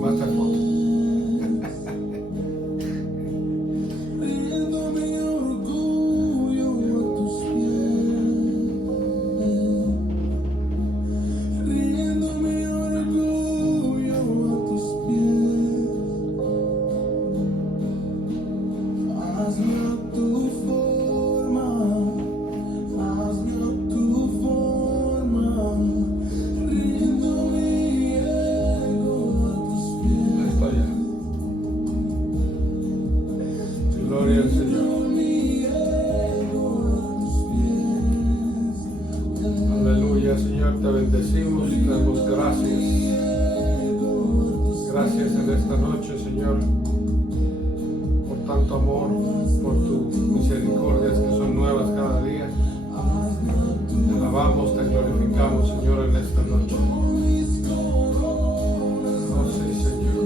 tomaste foto. Gloria al Señor. Aleluya, Señor, te bendecimos y te damos gracias. Gracias en esta noche, Señor, por tanto amor, por tus misericordias que son nuevas cada día. Te alabamos, te glorificamos, Señor, en esta noche. Oh, sí, Señor.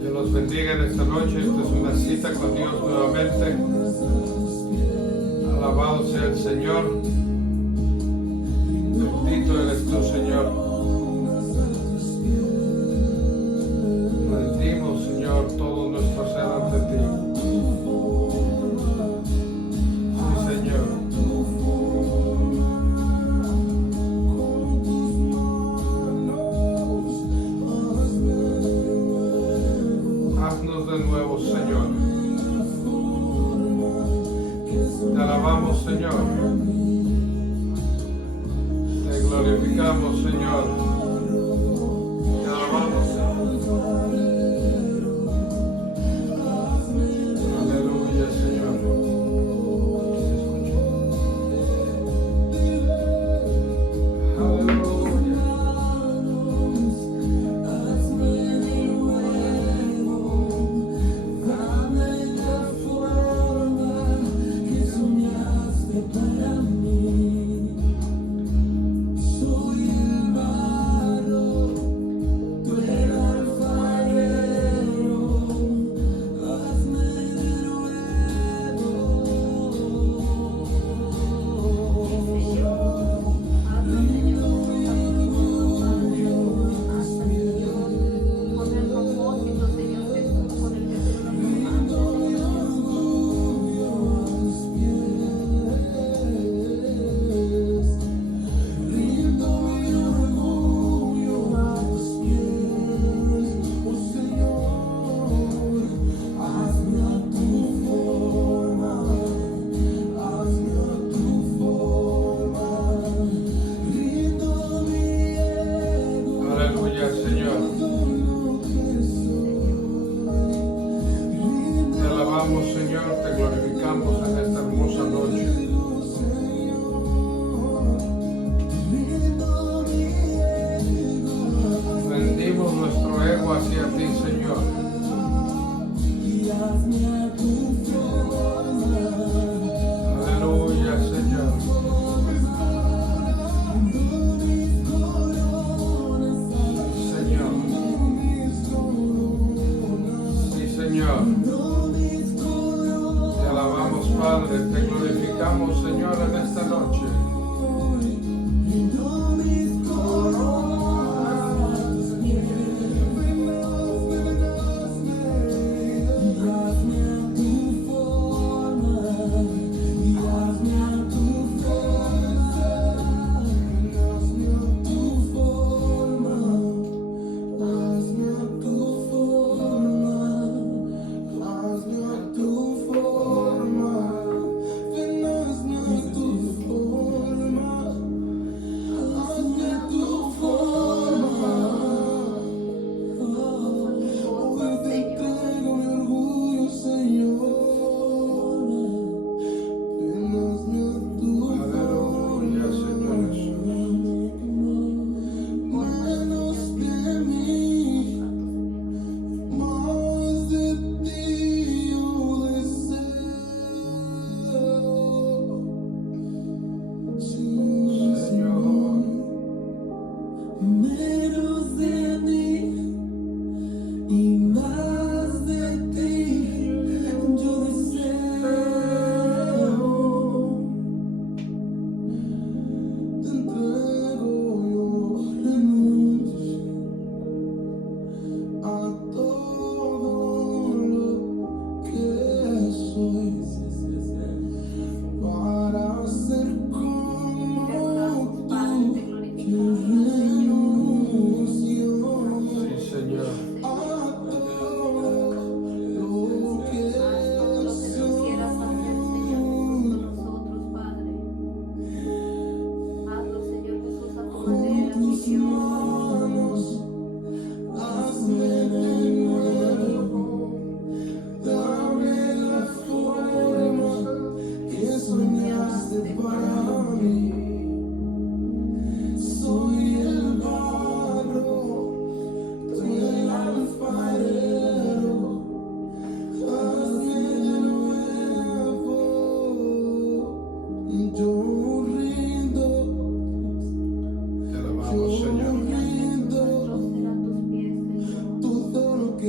Dios los bendiga en esta noche. Esta es una cita con Dios nuevamente. Alabado sea el Señor. Bendito eres tú, Señor. Rendimos, Señor, todo nuestro ser ante ti. Sí, Señor. Haznos de nuevo, Señor. Te alabamos, Señor. Te glorificamos, Señor. Te alabamos, Señor. Aleluya, Señor. Aleluya. Aleluya, Señor. Te alabamos, Señor, te glorificamos en esta hermosa noche. Rendimos nuestro ego hacia ti, Señor. Aleluya, Señor. Señor, te alabamos, Padre, te glorificamos, Señor, en esta noche.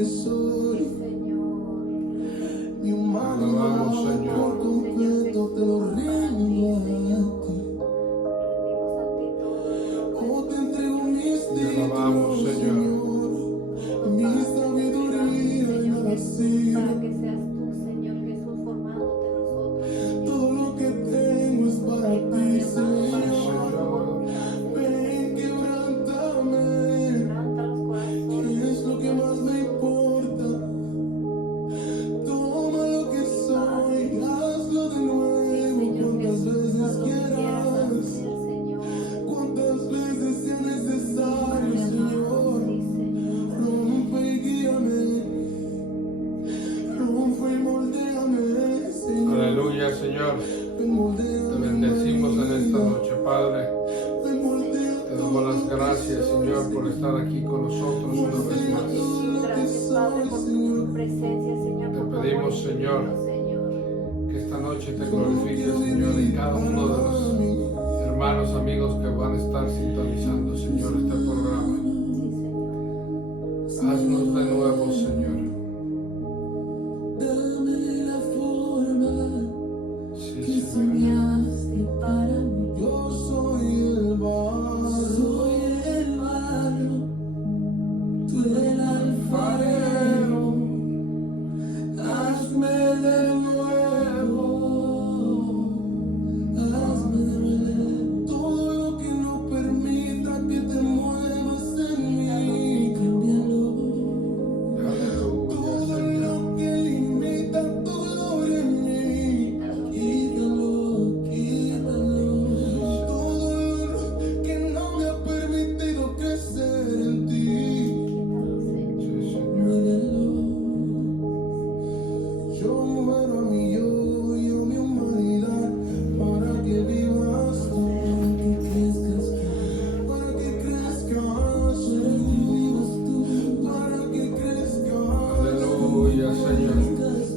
que soy. Sí, Señor. Mi humanidad Alabamos, Señor. por completo te lo rindo a ti. Rendimos a ti todo Oh, te entrego mis Te alabamos, títulos, Señor. mi sabiduría y Señor nada Jesús, sirve. para que seas tú, Señor Jesús, formándote en nosotros, Señor. Todo lo que tengo es para Sí, ti, Padre amado, para Señor. que hagamos tu voluntad, Señor Ven, Jesús. quebrántame. Quebranta los corazones, ¿Qué es lo que Señor más me Jesús. importa? Toma lo que soy, hazlo de Sí, nuevo Señor cuantas Jesús, veces haz lo que quieras quieras, hacer, Señor. cuantas veces sea necesario, Padre amado, Señor. sí, Señor. Rompe y guíame, rompe y moldéame, Señor. Aleluya, Señor. Ven, moldéame, Te bendecimos en esta noche, Padre. ven, moldéame. Te damos las gracias, Señor, por estar aquí con nosotros una vez más. Gracias, Padre, por tu presencia, Señor. Te por tu pedimos, amor Señor, infinito, Señor. Que esta noche te glorifiques, Señor, y cada uno de los hermanos, amigos que van a estar sintonizando, Señor, este programa. Sí, Señor. Haznos de nuevo, Señor. Dame la forma Sí, que Señor. soñaste para mí. Yo soy el barro, tú el alfarero. Hazme de nuevo, hazme de nuevo. Todo lo que no permita que te muevas en mí, cámbialo. Aleluya, Todo Señor. lo que limita tu gloria en mí, quítalo, quítalo. Todo lo que no me ha permitido crecer en ti, Quítalo, Señor. Sí, Señor. muévelo. Yo muero a mi yo y a mi humanidad para que vivas tú, para que crezcas tú, para que crezcas. Aleluya, Señor.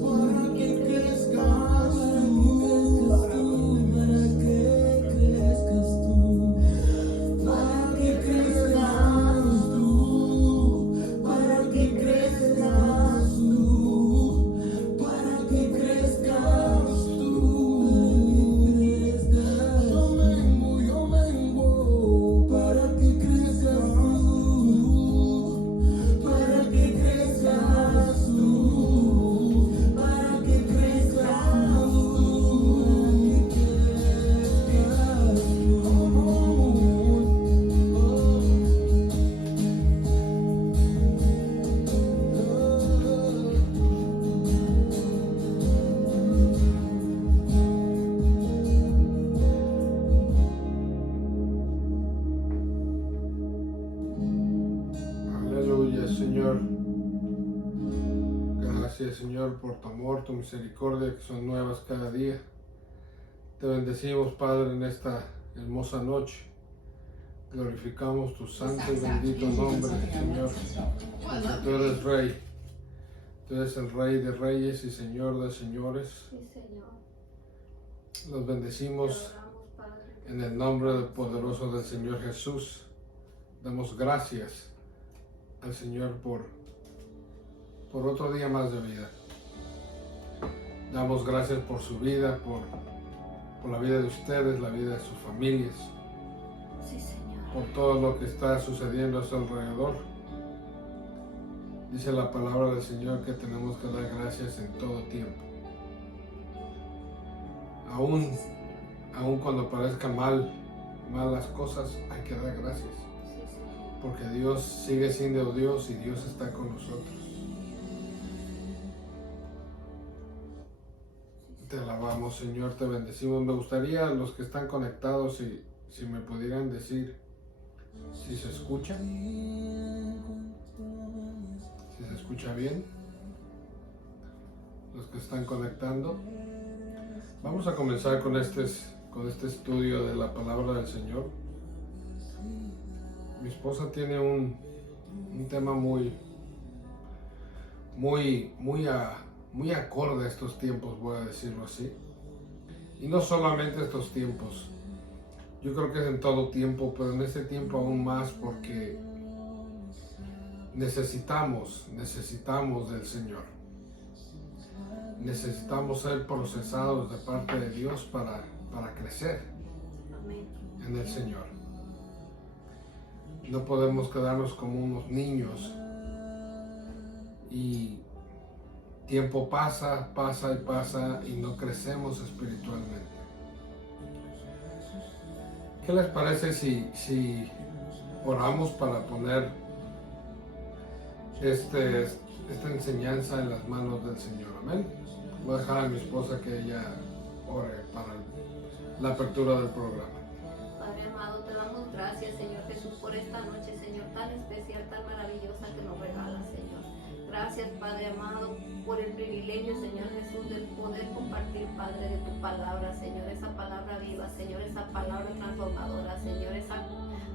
Para que crezcas tú, para que crezcas tú, para que crezcas tú, para que crezcas tú, para que crezcas tú. Yo vengo, para que crezcas tú, para que crezcas tú, para que crezcas tú, Aleluya, Señor. Gracias, Señor, por tu amor, tu misericordia, que son nuevas cada día. Te bendecimos, Padre, en esta hermosa noche. Glorificamos tu santo y bendito nombre, Señor, porque tú eres Rey. Tú eres el Rey de Reyes y Señor de Señores. Sí, Señor. Los Te bendecimos adoramos, Padre. en el nombre del poderoso del Señor Jesús. Damos gracias al Señor por otro día más de vida. Damos gracias por su vida, por la vida de ustedes, la vida de sus familias, Sí, Señor. por todo lo que está sucediendo a su alrededor. Dice la palabra del Señor que tenemos que dar gracias en todo tiempo. Aún cuando parezcan mal las cosas, hay que dar gracias. Sí, Señor. Porque Dios sigue siendo Dios y Dios está con nosotros. Te alabamos, Señor, te bendecimos. Me gustaría, los que están conectados, si me pudieran decir si se escucha. Si se escucha bien. Los que están conectando. Vamos a comenzar con este estudio de la palabra del Señor. Mi esposa tiene un tema muy acorde a estos tiempos, voy a decirlo así. Y no solamente estos tiempos, yo creo que es en todo tiempo, pero en este tiempo aún más, porque necesitamos del Señor. Necesitamos ser procesados de parte de Dios para crecer Amén. en el Señor. No podemos quedarnos como unos niños y tiempo pasa y no crecemos espiritualmente. ¿Qué les parece si oramos para poner esta enseñanza en las manos del Señor? Amén. Voy a dejar a mi esposa que ella ore para la apertura del programa. Padre amado, te damos gracias, Señor Jesús, por esta noche, Señor, tan especial, tan maravillosa que nos regalas, Señor. Gracias, Padre amado, por el privilegio, Señor Jesús, de poder compartir, Padre, de tu palabra, Señor, esa palabra viva, Señor, esa palabra transformadora, Señor, esa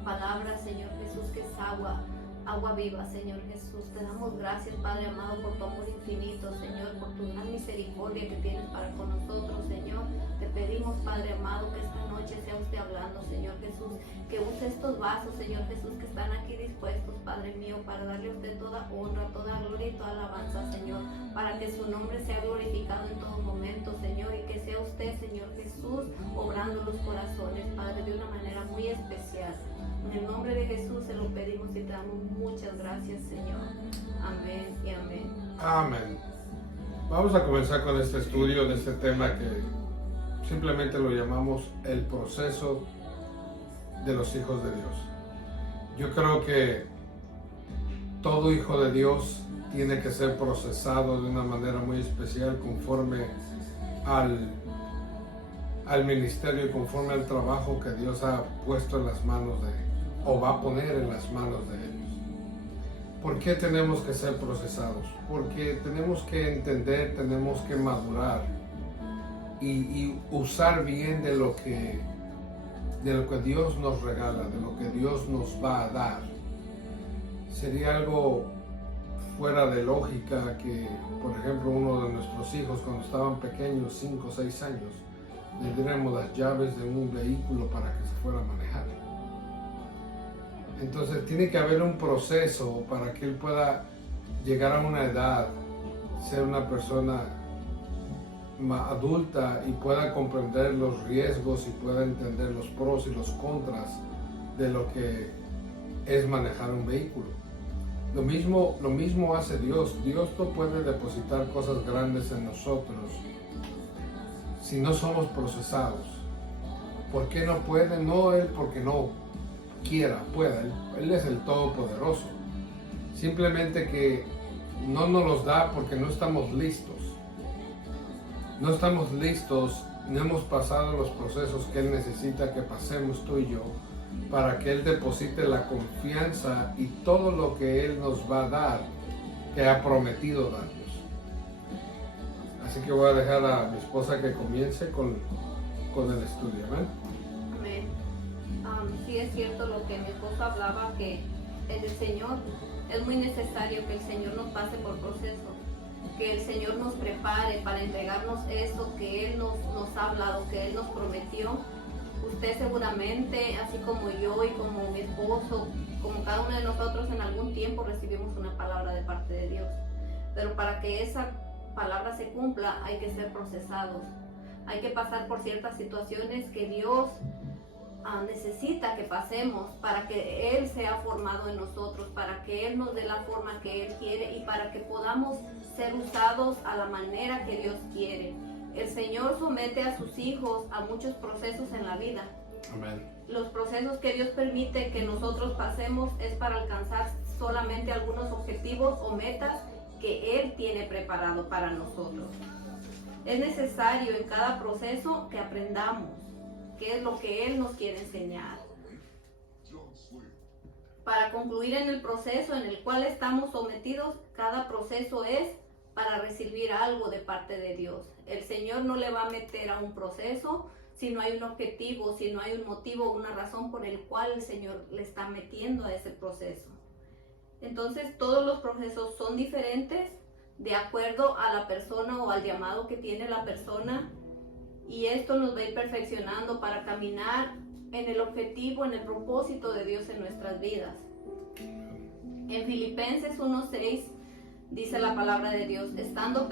palabra, Señor Jesús, que es agua viva, Señor Jesús. Te damos gracias, Padre amado, por tu amor infinito, Señor, por tu gran misericordia que tienes para con nosotros, Señor. Te pedimos, Padre amado, que esta noche sea usted hablando, Señor Jesús, que use estos vasos, Señor Jesús, que están aquí dispuestos, Padre mío, para darle a usted toda honra, toda gloria y toda alabanza, Señor, para que su nombre sea glorificado en todo momento, Señor, y que sea usted, Señor Jesús, obrando los corazones, Padre, de una manera muy especial. En el nombre de Jesús se lo pedimos y te damos muchas gracias, Señor. Amén y amén. Amén. Vamos a comenzar con este estudio de este tema que simplemente lo llamamos el proceso de los hijos de Dios. Yo creo que todo hijo de Dios tiene que ser procesado de una manera muy especial conforme al ministerio y conforme al trabajo que Dios ha puesto en las manos de él, o va a poner en las manos de ellos. ¿Por qué tenemos que ser procesados? Porque tenemos que entender, tenemos que madurar y usar bien de lo que Dios nos regala, de lo que Dios nos va a dar. Sería algo fuera de lógica que, por ejemplo, uno de nuestros hijos cuando estaban pequeños, 5 o 6 años, le diéramos las llaves de un vehículo para que se fuera a manejar. Entonces tiene que haber un proceso para que él pueda llegar a una edad, ser una persona adulta y pueda comprender los riesgos y pueda entender los pros y los contras de lo que es manejar un vehículo. Lo mismo hace Dios. Dios no puede depositar cosas grandes en nosotros si no somos procesados. ¿Por qué no puede? No Él porque no quiera, pueda. Él es el Todopoderoso. Simplemente que no nos los da porque no estamos listos. No estamos listos, no hemos pasado los procesos que Él necesita que pasemos tú y yo para que Él deposite la confianza y todo lo que Él nos va a dar, que ha prometido darnos. Así que voy a dejar a mi esposa que comience con el estudio. ¿Amén? Amén. Sí es cierto lo que mi esposo hablaba, que el Señor, es muy necesario que el Señor nos pase por proceso, que el Señor nos prepare para entregarnos eso que Él nos ha hablado, que Él nos prometió. Usted seguramente, así como yo y como mi esposo, como cada uno de nosotros, en algún tiempo recibimos una palabra de parte de Dios. Pero para que esa palabra se cumpla hay que ser procesados. Hay que pasar por ciertas situaciones que Dios necesita que pasemos para que Él sea formado en nosotros, para que Él nos dé la forma que Él quiere y para que podamos ser usados a la manera que Dios quiere. El Señor somete a sus hijos a muchos procesos en la vida. Amén. Los procesos que Dios permite que nosotros pasemos es para alcanzar solamente algunos objetivos o metas que Él tiene preparado para nosotros. Es necesario en cada proceso que aprendamos qué es lo que Él nos quiere enseñar. Para concluir en el proceso en el cual estamos sometidos, cada proceso es para recibir algo de parte de Dios. El Señor no le va a meter a un proceso si no hay un objetivo, si no hay un motivo, una razón por el cual el Señor le está metiendo a ese proceso. Entonces todos los procesos son diferentes de acuerdo a la persona o al llamado que tiene la persona, y esto nos va a ir perfeccionando para caminar en el objetivo, en el propósito de Dios en nuestras vidas. En Filipenses 1:6 dice la palabra de Dios: estando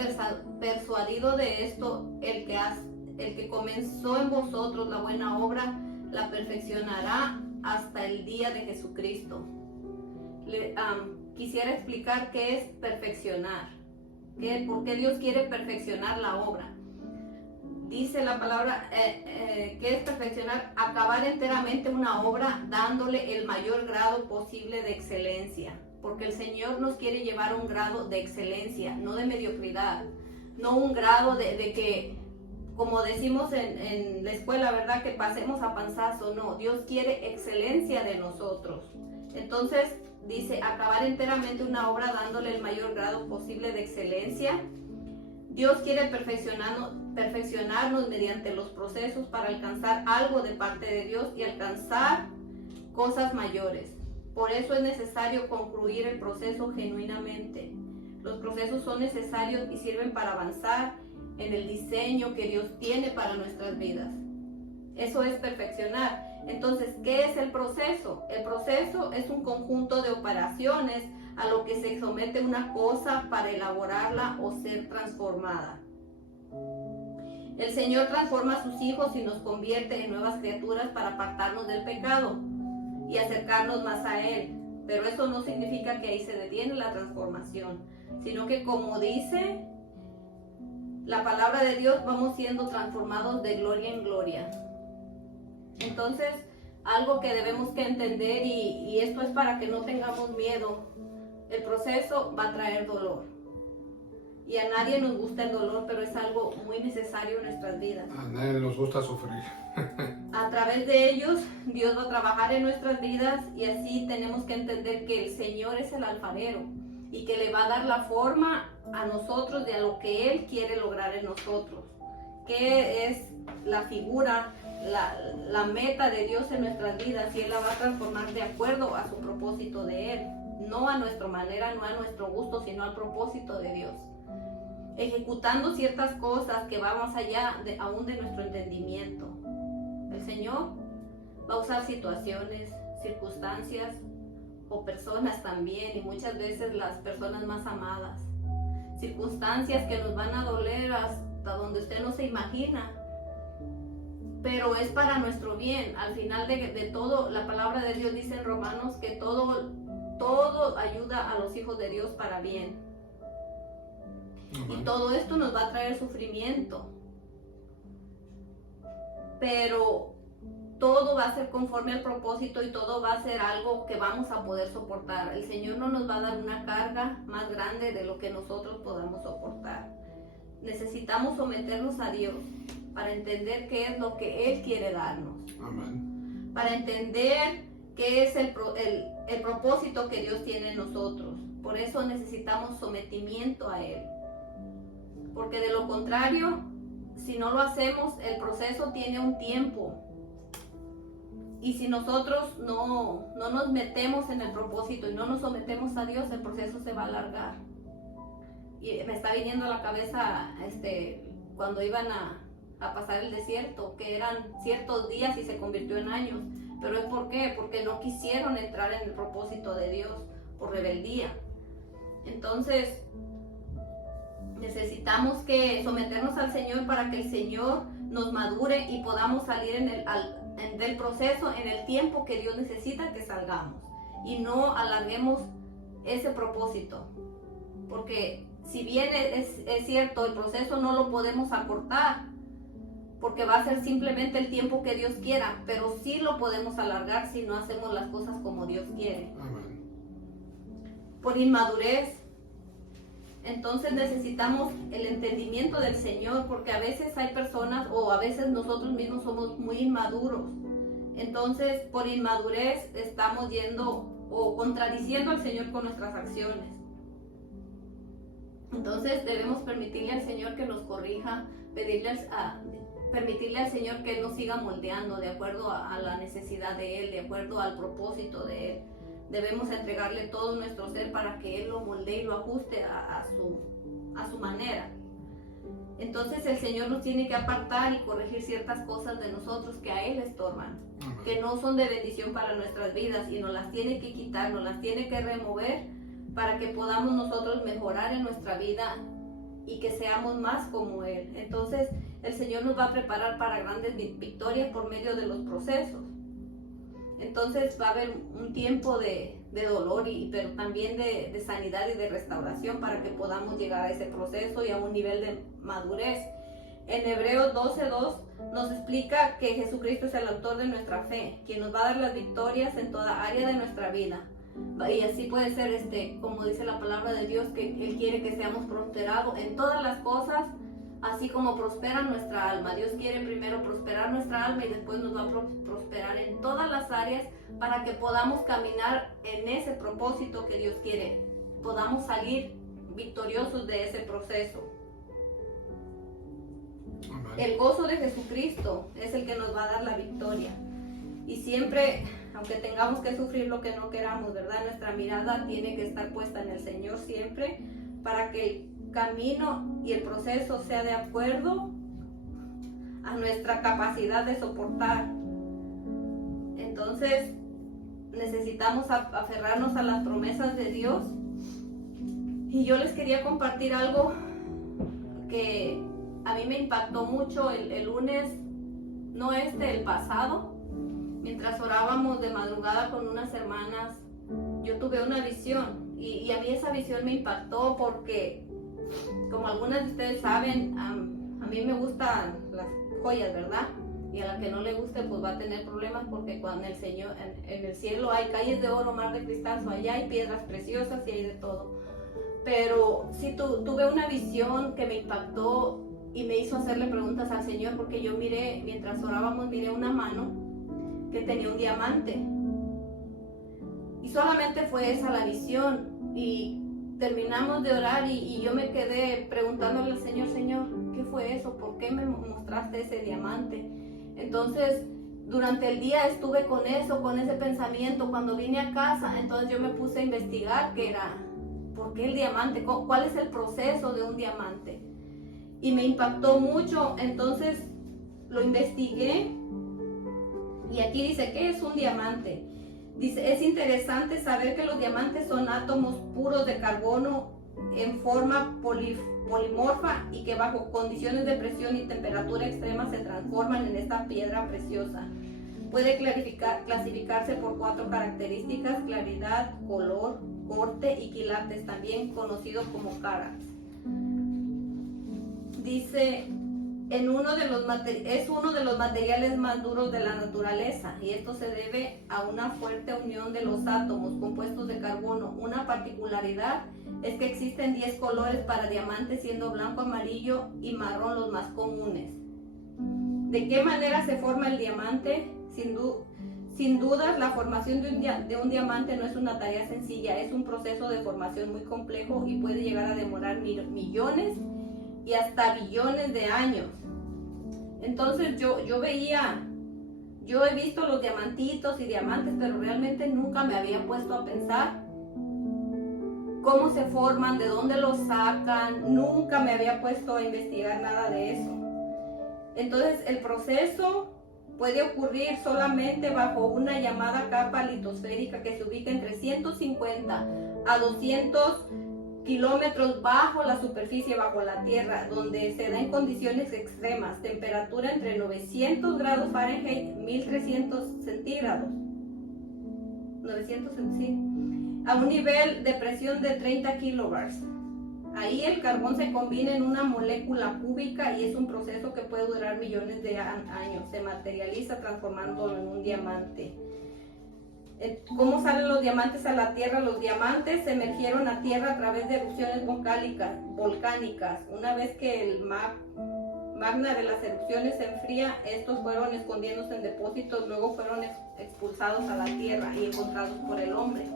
persuadido de esto, el que comenzó en vosotros la buena obra, la perfeccionará hasta el día de Jesucristo. Quisiera explicar qué es perfeccionar, por qué Dios quiere perfeccionar la obra. Dice la palabra que es perfeccionar, acabar enteramente una obra dándole el mayor grado posible de excelencia, porque el Señor nos quiere llevar a un grado de excelencia, no de mediocridad, no un grado de que, como decimos en la escuela, ¿verdad?, que pasemos a panzazo. No, Dios quiere excelencia de nosotros. Entonces dice, acabar enteramente una obra dándole el mayor grado posible de excelencia. Dios quiere perfeccionarnos mediante los procesos para alcanzar algo de parte de Dios y alcanzar cosas mayores. Por eso es necesario concluir el proceso genuinamente. Los procesos son necesarios y sirven para avanzar en el diseño que Dios tiene para nuestras vidas. Eso es perfeccionar. Entonces, ¿qué es el proceso? El proceso es un conjunto de operaciones a lo que se somete una cosa para elaborarla o ser transformada. El Señor transforma a sus hijos y nos convierte en nuevas criaturas para apartarnos del pecado y acercarnos más a Él. Pero eso no significa que ahí se detiene la transformación, sino que, como dice la palabra de Dios, vamos siendo transformados de gloria en gloria. Entonces, algo que debemos que entender, y esto es para que no tengamos miedo, el proceso va a traer dolor. Y a nadie nos gusta el dolor, pero es algo muy necesario en nuestras vidas. A nadie nos gusta sufrir. A través de ellos, Dios va a trabajar en nuestras vidas, y así tenemos que entender que el Señor es el alfarero y que le va a dar la forma a nosotros de a lo que Él quiere lograr en nosotros. Que es la figura, la meta de Dios en nuestras vidas, y Él la va a transformar de acuerdo a su propósito de Él. No a nuestra manera, no a nuestro gusto, sino al propósito de Dios. Ejecutando ciertas cosas que van más allá aún de nuestro entendimiento. El Señor va a usar situaciones, circunstancias o personas también, y muchas veces las personas más amadas. Circunstancias que nos van a doler hasta donde usted no se imagina, pero es para nuestro bien. Al final de todo, la palabra de Dios dice en Romanos que todo ayuda a los hijos de Dios para bien. Y todo esto nos va a traer sufrimiento, pero todo va a ser conforme al propósito, y todo va a ser algo que vamos a poder soportar. El Señor no nos va a dar una carga más grande de lo que nosotros podamos soportar. Necesitamos someternos a Dios para entender qué es lo que Él quiere darnos. Amén. Para entender qué es el propósito que Dios tiene en nosotros. Por eso necesitamos sometimiento a Él. Porque de lo contrario, si no lo hacemos, el proceso tiene un tiempo. Y si nosotros no nos metemos en el propósito y no nos sometemos a Dios, el proceso se va a alargar. Y me está viniendo a la cabeza cuando iban a pasar el desierto, que eran ciertos días y se convirtió en años. ¿Pero es por qué? Porque no quisieron entrar en el propósito de Dios por rebeldía. Entonces, necesitamos que someternos al Señor para que el Señor nos madure y podamos salir del proceso en el tiempo que Dios necesita que salgamos, y no alarguemos ese propósito, porque si bien es cierto, el proceso no lo podemos acortar porque va a ser simplemente el tiempo que Dios quiera, pero sí lo podemos alargar si no hacemos las cosas como Dios quiere. Amén. Por inmadurez. Entonces necesitamos el entendimiento del Señor, porque a veces hay personas, o a veces nosotros mismos somos muy inmaduros. Entonces, por inmadurez estamos yendo o contradiciendo al Señor con nuestras acciones. Entonces debemos permitirle al Señor que nos corrija, permitirle al Señor que Él nos siga moldeando de acuerdo a la necesidad de Él, de acuerdo al propósito de Él. Debemos entregarle todo nuestro ser para que Él lo moldee y lo ajuste a su manera. Entonces el Señor nos tiene que apartar y corregir ciertas cosas de nosotros que a Él estorban, que no son de bendición para nuestras vidas, y nos las tiene que quitar, nos las tiene que remover para que podamos nosotros mejorar en nuestra vida y que seamos más como Él. Entonces el Señor nos va a preparar para grandes victorias por medio de los procesos. Entonces va a haber un tiempo de dolor, pero también de sanidad y de restauración para que podamos llegar a ese proceso y a un nivel de madurez. En Hebreos 12:2 nos explica que Jesucristo es el autor de nuestra fe, quien nos va a dar las victorias en toda área de nuestra vida. Y así puede ser, como dice la palabra de Dios, que Él quiere que seamos prosperados en todas las cosas, así como prospera nuestra alma. Dios quiere primero prosperar nuestra alma y después nos va a prosperar en todas las áreas para que podamos caminar en ese propósito que Dios quiere, podamos salir victoriosos de ese proceso. El gozo de Jesucristo es el que nos va a dar la victoria. Y siempre, aunque tengamos que sufrir lo que no queramos, ¿verdad? Nuestra mirada tiene que estar puesta en el Señor siempre, para que el camino y el proceso sea de acuerdo a nuestra capacidad de soportar. Entonces necesitamos aferrarnos a las promesas de Dios. Y yo les quería compartir algo que a mí me impactó mucho el lunes, no el pasado, mientras orábamos de madrugada con unas hermanas. Yo tuve una visión y a mí esa visión me impactó porque, como algunas de ustedes saben, a mí me gustan las joyas, ¿verdad? Y a la que no le guste pues va a tener problemas, porque cuando el Señor, en el cielo hay calles de oro, mar de cristal, allá hay piedras preciosas y hay de todo. Pero sí tuve una visión que me impactó y me hizo hacerle preguntas al Señor, porque yo miré, mientras orábamos, miré una mano que tenía un diamante. Y solamente fue esa la visión. Y terminamos de orar y yo me quedé preguntándole al Señor, Señor, ¿qué fue eso? ¿Por qué me mostraste ese diamante? Entonces, durante el día estuve con eso, con ese pensamiento. Cuando vine a casa, entonces yo me puse a investigar qué era, ¿por qué el diamante? ¿Cuál es el proceso de un diamante? Y me impactó mucho, entonces lo investigué. Y aquí dice, ¿qué es un diamante? Dice, es interesante saber que los diamantes son átomos puros de carbono en forma polimorfa y que bajo condiciones de presión y temperatura extrema se transforman en esta piedra preciosa. Puede clasificarse por 4 características: claridad, color, corte y quilates, también conocidos como carats. Dice, es uno de los materiales más duros de la naturaleza, y esto se debe a una fuerte unión de los átomos compuestos de carbono. Una particularidad es que existen 10 colores para diamantes, siendo blanco, amarillo y marrón los más comunes. ¿De qué manera se forma el diamante? Sin dudas, la formación de un diamante no es una tarea sencilla, es un proceso de formación muy complejo y puede llegar a demorar millones y hasta billones de años. Entonces yo he visto los diamantitos y diamantes, pero realmente nunca me había puesto a pensar cómo se forman, de dónde los sacan. Nunca me había puesto a investigar nada de eso. Entonces el proceso puede ocurrir solamente bajo una llamada capa litosférica que se ubica entre 150 a 200 kilómetros bajo la superficie, bajo la tierra, donde se da en condiciones extremas, temperatura entre 900 grados Fahrenheit, 1300 centígrados, 900 a un nivel de presión de 30 kilobars. Ahí el carbón se combina en una molécula cúbica y es un proceso que puede durar millones de años. Se materializa transformándolo en un diamante. ¿Cómo salen los diamantes a la Tierra? Los diamantes se emergieron a Tierra a través de erupciones volcánicas. Una vez que el magma de las erupciones se enfría, estos fueron escondiéndose en depósitos, luego fueron expulsados a la Tierra y encontrados por el hombre.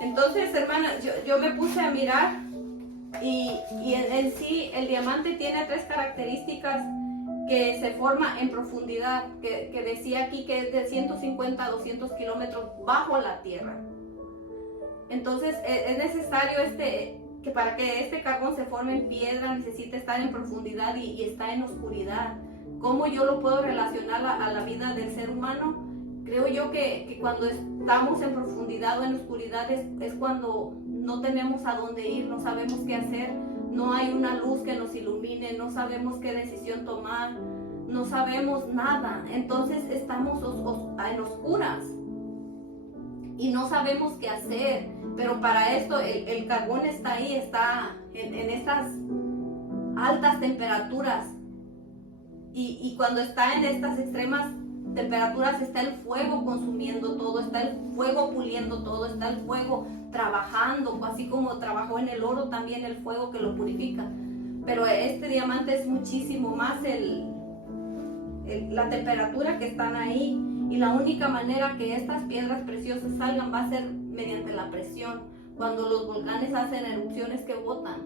Entonces, hermana, yo me puse a mirar y en sí el diamante tiene 3 características: que se forma en profundidad, que decía aquí que es de 150 a 200 kilómetros bajo la tierra. Entonces es necesario que para que este carbón se forme en piedra necesita estar en profundidad y está en oscuridad. ¿Cómo yo lo puedo relacionar a la vida del ser humano? Creo yo que cuando estamos en profundidad o en oscuridad es cuando no tenemos a dónde ir, no sabemos qué hacer, no hay una luz que nos ilumine, no sabemos qué decisión tomar, no sabemos nada. Entonces estamos en oscuras y no sabemos qué hacer. Pero para esto el carbón está ahí, está en estas altas temperaturas. Y cuando está en estas extremas temperaturas está el fuego consumiendo todo, está el fuego puliendo todo, está el fuego trabajando, así como trabajó en el oro también el fuego que lo purifica. Pero este diamante es muchísimo más la temperatura que están ahí, y la única manera que estas piedras preciosas salgan va a ser mediante la presión, cuando los volcanes hacen erupciones que botan.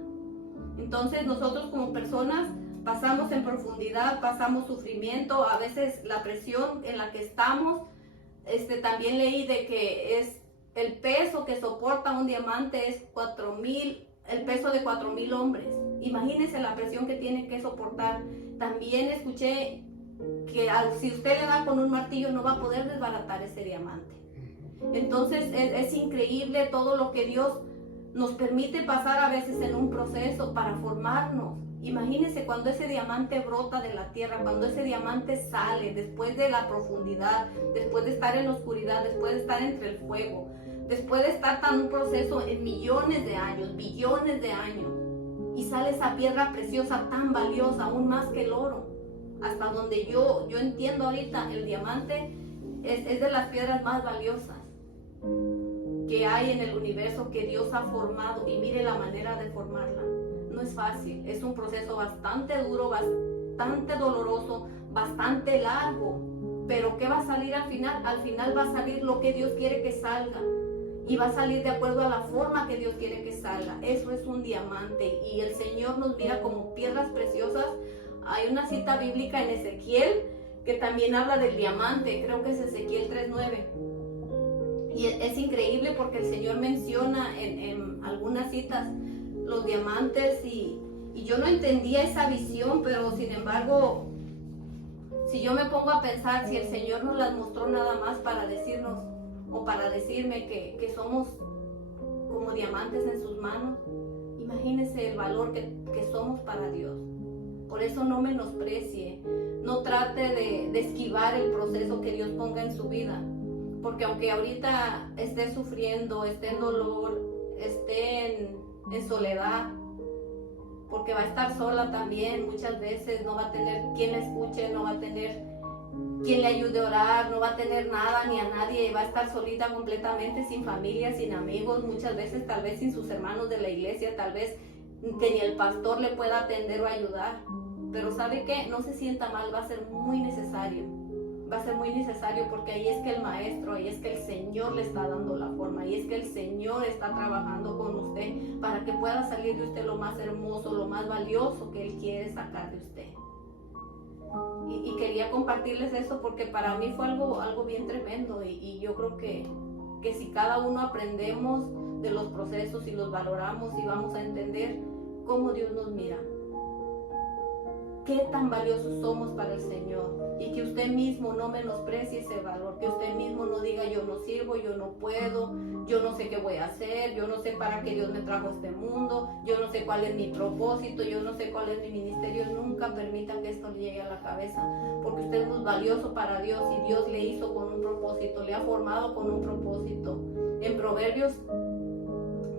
Entonces nosotros como personas pasamos en profundidad, pasamos sufrimiento, a veces la presión en la que estamos. También leí de que es el peso que soporta un diamante es 4,000, el peso de 4,000 hombres. Imagínense la presión que tiene que soportar. También escuché que si usted le da con un martillo no va a poder desbaratar ese diamante. Entonces es increíble todo lo que Dios nos permite pasar a veces en un proceso para formarnos. Imagínense cuando ese diamante brota de la tierra, cuando ese diamante sale después de la profundidad, después de estar en la oscuridad, después de estar entre el fuego, después de estar en un proceso en millones de años, billones de años, y sale esa piedra preciosa tan valiosa, aún más que el oro. Hasta donde yo entiendo ahorita, el diamante es de las piedras más valiosas que hay en el universo, que Dios ha formado, y mire la manera de formarla. No es fácil, es un proceso bastante duro, bastante doloroso, bastante largo, pero ¿qué va a salir al final? Al final va a salir lo que Dios quiere que salga, y va a salir de acuerdo a la forma que Dios quiere que salga. Eso es un diamante, y el Señor nos mira como piedras preciosas. Hay una cita bíblica en Ezequiel que también habla del diamante, creo que es Ezequiel 3:9. Y es increíble porque el Señor menciona en algunas citas los diamantes, y yo no entendía esa visión, pero sin embargo, si yo me pongo a pensar, si el Señor nos las mostró nada más para decirnos o para decirme que somos como diamantes en sus manos, imagínense el valor que somos para Dios. Por eso no menosprecie, no trate de esquivar el proceso que Dios ponga en su vida, porque aunque ahorita esté sufriendo, esté en dolor, esté en soledad, porque va a estar sola también muchas veces, no va a tener quien la escuche, no va a tener quien le ayude a orar, no va a tener nada ni a nadie, va a estar solita completamente, sin familia, sin amigos, muchas veces tal vez sin sus hermanos de la iglesia, tal vez que ni el pastor le pueda atender o ayudar. Pero ¿sabe qué? No se sienta mal, va a ser muy necesario. Va a ser muy necesario, porque ahí es que el maestro, ahí es que el Señor le está dando la forma, ahí es que el Señor está trabajando con usted para que pueda salir de usted lo más hermoso, lo más valioso que Él quiere sacar de usted. Y quería compartirles eso porque para mí fue algo bien tremendo, y yo creo que si cada uno aprendemos de los procesos y los valoramos, y vamos a entender cómo Dios nos mira, qué tan valiosos somos para el Señor, y que usted mismo no menosprecie ese valor, que usted mismo no diga yo no sirvo, yo no puedo, yo no sé qué voy a hacer, yo no sé para qué Dios me trajo a este mundo, yo no sé cuál es mi propósito, yo no sé cuál es mi ministerio. Nunca permita que esto le llegue a la cabeza, porque usted es muy valioso para Dios, y Dios le hizo con un propósito, le ha formado con un propósito. En Proverbios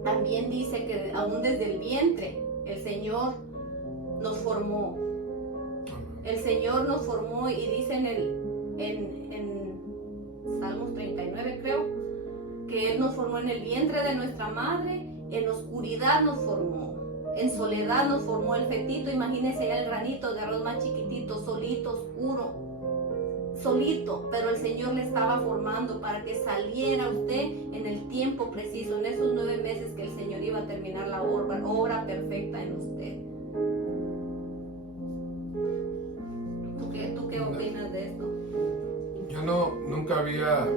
también dice que aún desde el vientre el Señor nos formó. El Señor nos formó, y dice en Salmos 39, creo, que Él nos formó en el vientre de nuestra madre, en oscuridad nos formó, en soledad nos formó el fetito. Imagínense ya el granito de arroz más chiquitito, solito, oscuro, solito, pero el Señor le estaba formando para que saliera usted en el tiempo preciso, en esos 9 meses que el Señor iba a terminar la obra perfecta en usted. ¿Tú qué opinas de esto? Yo nunca había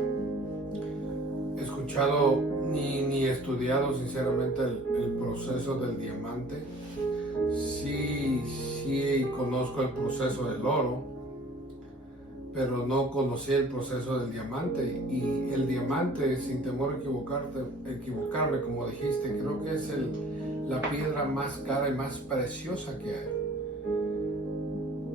escuchado ni estudiado estudiado sinceramente el proceso del diamante. Sí conozco el proceso del oro, pero no conocí el proceso del diamante. Y el diamante, sin temor a equivocarme, como dijiste, creo que es la piedra más cara y más preciosa que hay.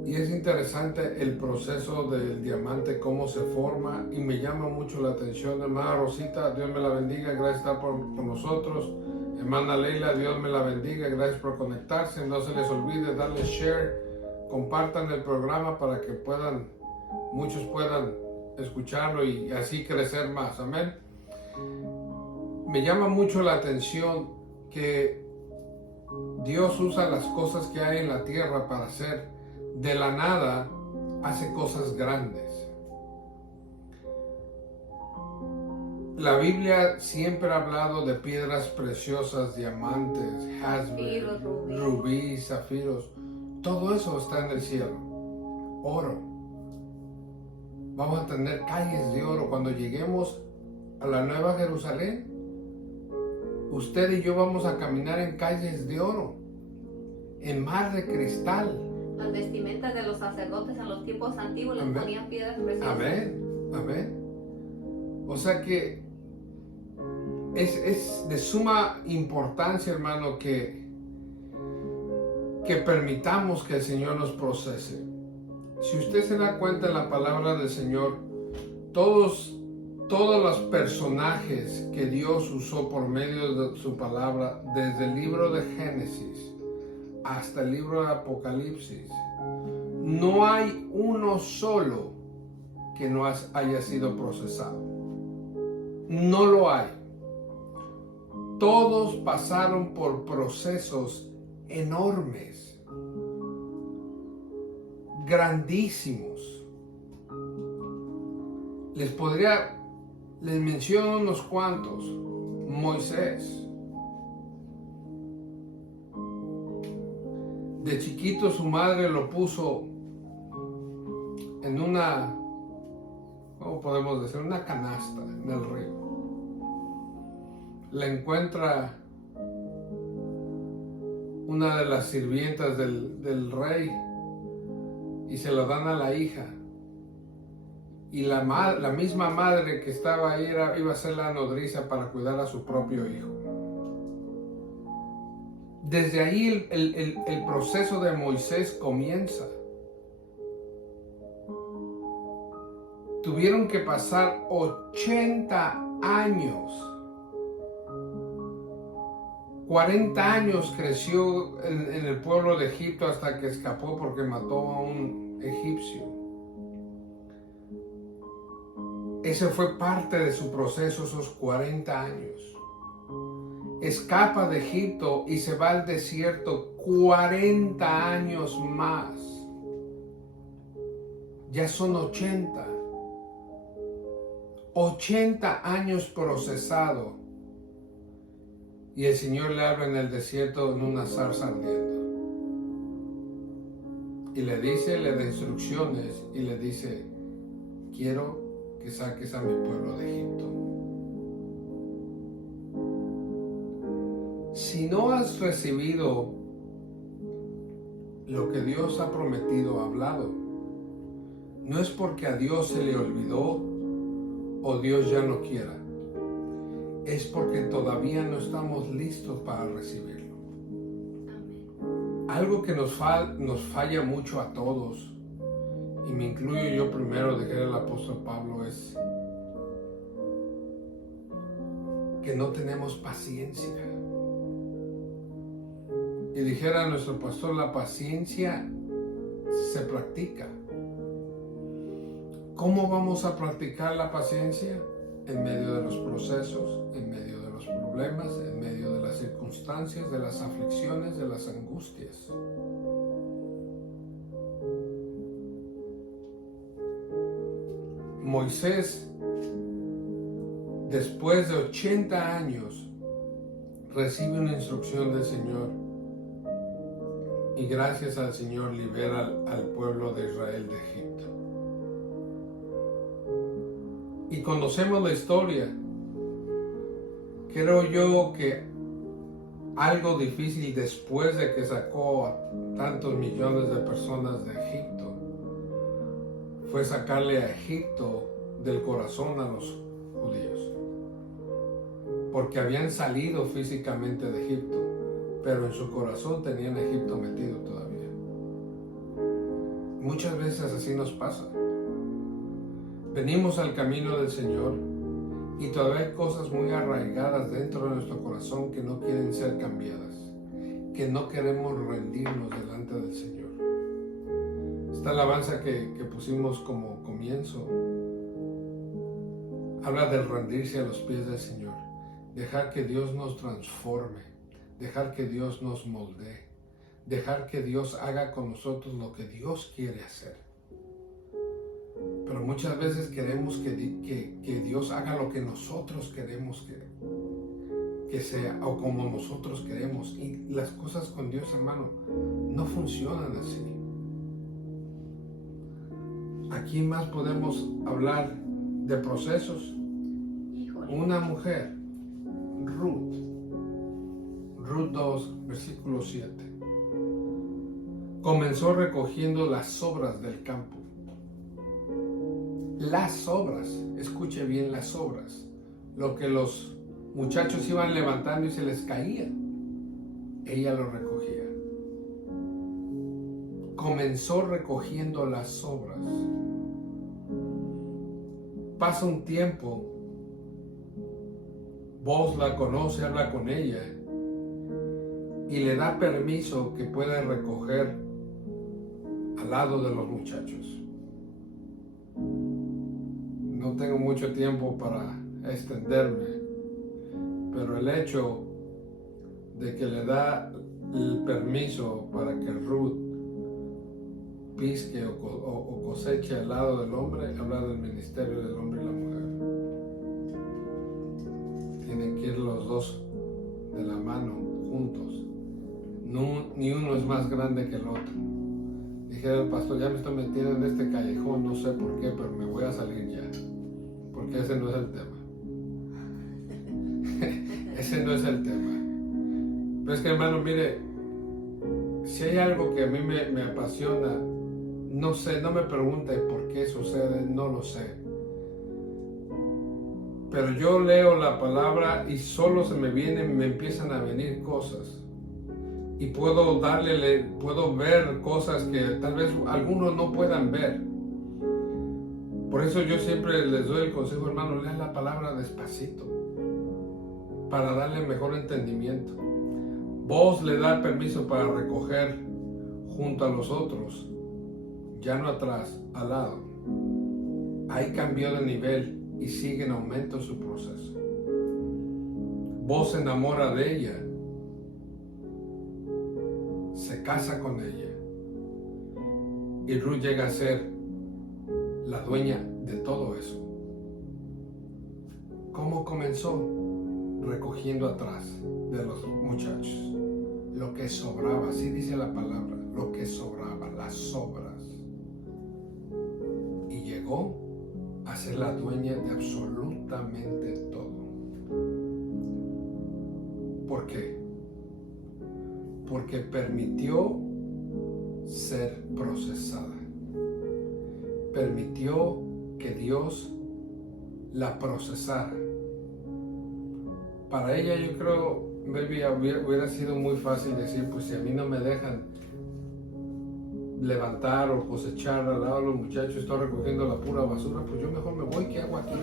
Y es interesante el proceso del diamante, cómo se forma, y me llama mucho la atención. Hermana Rosita, Dios me la bendiga, gracias por estar con nosotros. Hermana Leila, Dios me la bendiga, gracias por conectarse. No se les olvide darle share, compartan el programa para que muchos puedan escucharlo y así crecer más. Amén. Me llama mucho la atención que Dios usa las cosas que hay en la tierra para hacer. De la nada hace cosas grandes. La Biblia siempre ha hablado de piedras preciosas, diamantes, jaspe, rubí, zafiros. Todo eso está en el cielo. Oro. Vamos a tener calles de oro. Cuando lleguemos a la Nueva Jerusalén, usted y yo vamos a caminar en calles de oro, en mar de cristal. Las vestimentas de los sacerdotes en los tiempos antiguos les ponían piedras preciosas. Amén, amén. O sea que es de suma importancia, hermano, que permitamos que el Señor nos procese. Si usted se da cuenta en la palabra del Señor, todos los personajes que Dios usó por medio de su palabra, desde el libro de Génesis hasta el libro de Apocalipsis, no hay uno solo que no haya sido procesado. No lo hay. Todos pasaron por procesos enormes, grandísimos. Les menciono unos cuantos. Moisés. De chiquito su madre lo puso en una, ¿cómo podemos decir? Una canasta en el río. La encuentra una de las sirvientas del rey y se la dan a la hija. Y la misma madre que estaba ahí iba a ser la nodriza para cuidar a su propio hijo. Desde ahí el proceso de Moisés comienza. Tuvieron que pasar 80 años. 40 años creció en el pueblo de Egipto hasta que escapó porque mató a un egipcio. Ese fue parte de su proceso, esos 40 años. Escapa de Egipto y se va al desierto 40 años más. Ya son 80. 80 años procesado. Y el Señor le habla en el desierto en una zarza ardiendo. Y le da instrucciones y le dice, quiero que saques a mi pueblo de Egipto. Si no has recibido lo que Dios ha prometido, hablado, no es porque a Dios se le olvidó o Dios ya no quiera. Es porque todavía no estamos listos para recibirlo. Algo que nos falla mucho a todos, y me incluyo yo primero, dije el apóstol Pablo, es que no tenemos paciencia. Y dijera nuestro pastor, la paciencia se practica. ¿Cómo vamos a practicar la paciencia? En medio de los procesos, en medio de los problemas, en medio de las circunstancias, de las aflicciones, de las angustias. Moisés, después de 80 años, recibe una instrucción del Señor y gracias al Señor libera al pueblo de Israel de Egipto. Y conocemos la historia, creo yo que algo difícil después de que sacó a tantos millones de personas de Egipto fue sacarle a Egipto del corazón a los judíos, porque habían salido físicamente de Egipto, pero en su corazón tenían Egipto metido todavía. Muchas veces así nos pasa. Venimos al camino del Señor y todavía hay cosas muy arraigadas dentro de nuestro corazón que no quieren ser cambiadas, que no queremos rendirnos delante del Señor. Esta alabanza que pusimos como comienzo habla del rendirse a los pies del Señor, dejar que Dios nos transforme, dejar que Dios nos moldee, dejar que Dios haga con nosotros lo que Dios quiere hacer. Pero muchas veces queremos que Dios haga lo que nosotros queremos que sea, o como nosotros queremos. Y las cosas con Dios, hermano, no funcionan así. Aquí más podemos hablar de procesos. Híjole. Una mujer, Ruth 2, versículo 7, comenzó recogiendo las sobras del campo. Las sobras, escuche bien, las sobras, lo que los muchachos iban levantando y se les caía, ella lo recogía. Comenzó recogiendo las sobras. Pasa un tiempo, Boaz la conoce, habla con ella y le da permiso que pueda recoger al lado de los muchachos. No tengo mucho tiempo para extenderme, pero el hecho de que le da el permiso para que Ruth pisque o coseche al lado del hombre, habla del ministerio del hombre y la mujer. Tienen que ir los dos de la mano juntos. No, ni uno es más grande que el otro. Dijera el pastor, ya me estoy metiendo en este callejón, no sé por qué, pero me voy a salir ya, porque ese no es el tema. Ese no es el tema. Pero es que, hermano, mire, si hay algo que a mí me apasiona, no sé, no me pregunte por qué sucede, no lo sé. Pero yo leo la palabra y solo me empiezan a venir cosas. Y puedo ver cosas que tal vez algunos no puedan ver. Por eso yo siempre les doy el consejo, hermano, lean la palabra despacito, para darle mejor entendimiento. Vos le da permiso para recoger junto a los otros, ya no atrás, al lado. Ahí cambió de nivel y sigue en aumento su proceso. Vos se enamora de ella, se casa con ella y Ruth llega a ser la dueña de todo eso. ¿Cómo comenzó? Recogiendo atrás de los muchachos lo que sobraba, así dice la palabra, lo que sobraba, las sobras, y llegó a ser la dueña de absolutamente todo. ¿Por qué? Porque permitió ser procesada, permitió que Dios la procesara. Para ella, yo creo, hubiera sido muy fácil decir, pues si a mí no me dejan levantar o cosechar al lado de los muchachos, estoy recogiendo la pura basura, pues yo mejor me voy, ¿qué hago aquí?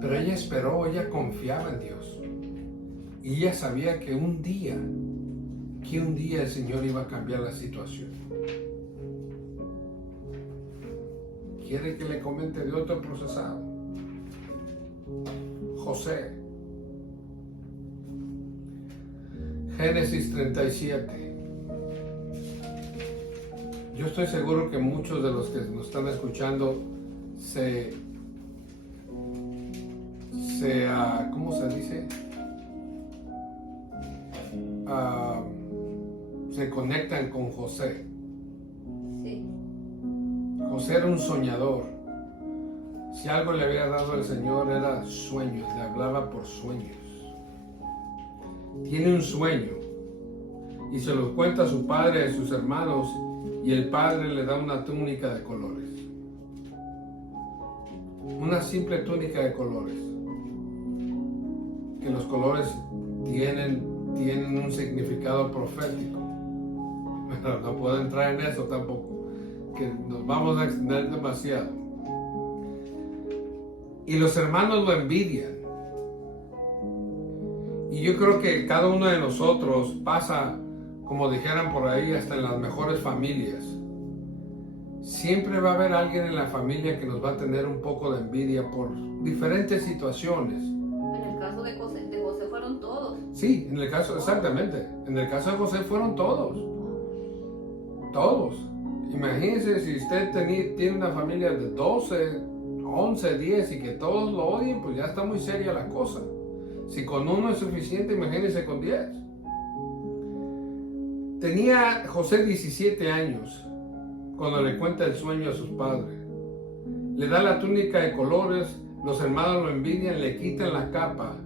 Pero ella esperó, ella confiaba en Dios. Y ella sabía que un día el Señor iba a cambiar la situación. ¿Quiere que le comente de otro procesado? José. Génesis 37. Yo estoy seguro que muchos de los que nos están escuchando ¿cómo se dice? Se conectan con José. Sí. José era un soñador. Si algo le había dado el Señor era sueños, le hablaba por sueños. Tiene un sueño y se lo cuenta a su padre y a sus hermanos, y el padre le da una túnica de colores. Una simple túnica de colores. Que los colores tienen un significado profético. Pero no puedo entrar en eso tampoco, que nos vamos a extender demasiado. Y los hermanos lo envidian. Y yo creo que cada uno de nosotros pasa, como dijeran por ahí, hasta en las mejores familias. Siempre va a haber alguien en la familia que nos va a tener un poco de envidia por diferentes situaciones. En el caso de José fueron todos. Sí, en el caso, exactamente. En el caso de José fueron todos. Todos. Imagínense si usted tiene una familia de 12, 11, 10 y que todos lo odien, pues ya está muy seria la cosa. Si con uno es suficiente, imagínense con 10. Tenía José 17 años cuando le cuenta el sueño a sus padres. Le da la túnica de colores, los hermanos lo envidian, le quitan la capa.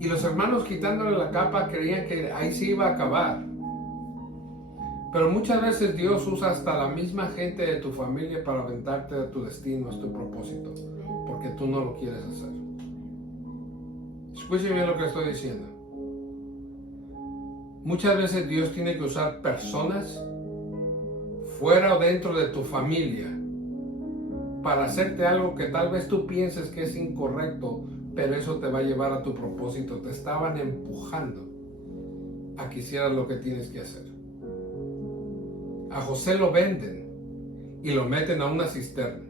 Y los hermanos quitándole la capa creían que ahí se iba a acabar. Pero muchas veces Dios usa hasta la misma gente de tu familia para aventarte a tu destino, a tu propósito, porque tú no lo quieres hacer. Escuchen bien lo que estoy diciendo. Muchas veces Dios tiene que usar personas fuera o dentro de tu familia para hacerte algo que tal vez tú pienses que es incorrecto, pero eso te va a llevar a tu propósito. Te estaban empujando a que hicieras lo que tienes que hacer. A José lo venden y lo meten a una cisterna.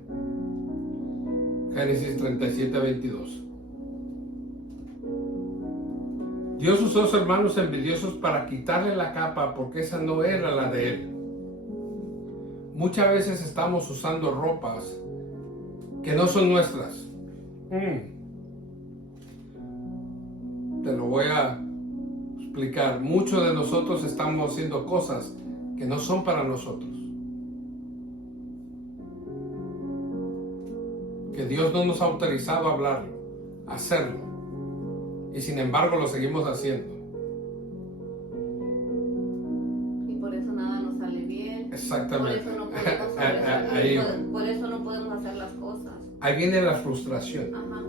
Génesis 37:22. Dios usó a sus hermanos envidiosos para quitarle la capa porque esa no era la de él. Muchas veces estamos usando ropas que no son nuestras. Te lo voy a explicar. Muchos de nosotros estamos haciendo cosas que no son para nosotros. Que Dios no nos ha autorizado a hablarlo, a hacerlo. Y sin embargo lo seguimos haciendo. Y por eso nada nos sale bien. Exactamente. Por eso no podemos por eso no podemos hacer las cosas. Ahí viene la frustración. Ajá.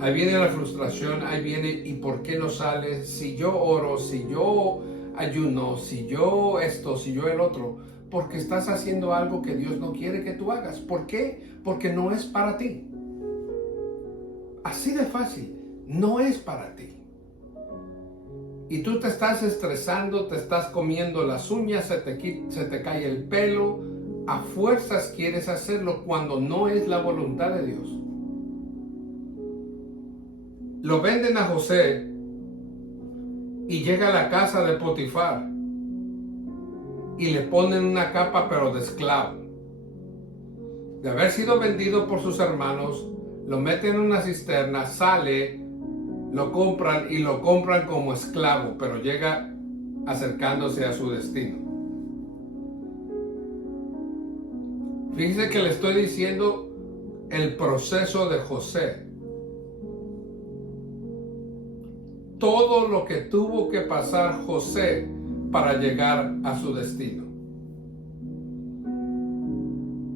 Ahí viene la frustración, ahí viene, ¿y por qué no sale? Si yo oro, si yo ayuno, si yo esto, si yo el otro, porque estás haciendo algo que Dios no quiere que tú hagas. ¿Por qué? Porque no es para ti. Así de fácil, no es para ti. Y tú te estás estresando, te estás comiendo las uñas, se te cae el pelo, a fuerzas quieres hacerlo cuando no es la voluntad de Dios. Lo venden a José y llega a la casa de Potifar y le ponen una capa pero de esclavo. De haber sido vendido por sus hermanos, lo meten en una cisterna, sale, lo compran y lo compran como esclavo, pero llega acercándose a su destino. Fíjense que le estoy diciendo el proceso de José. Todo lo que tuvo que pasar José para llegar a su destino.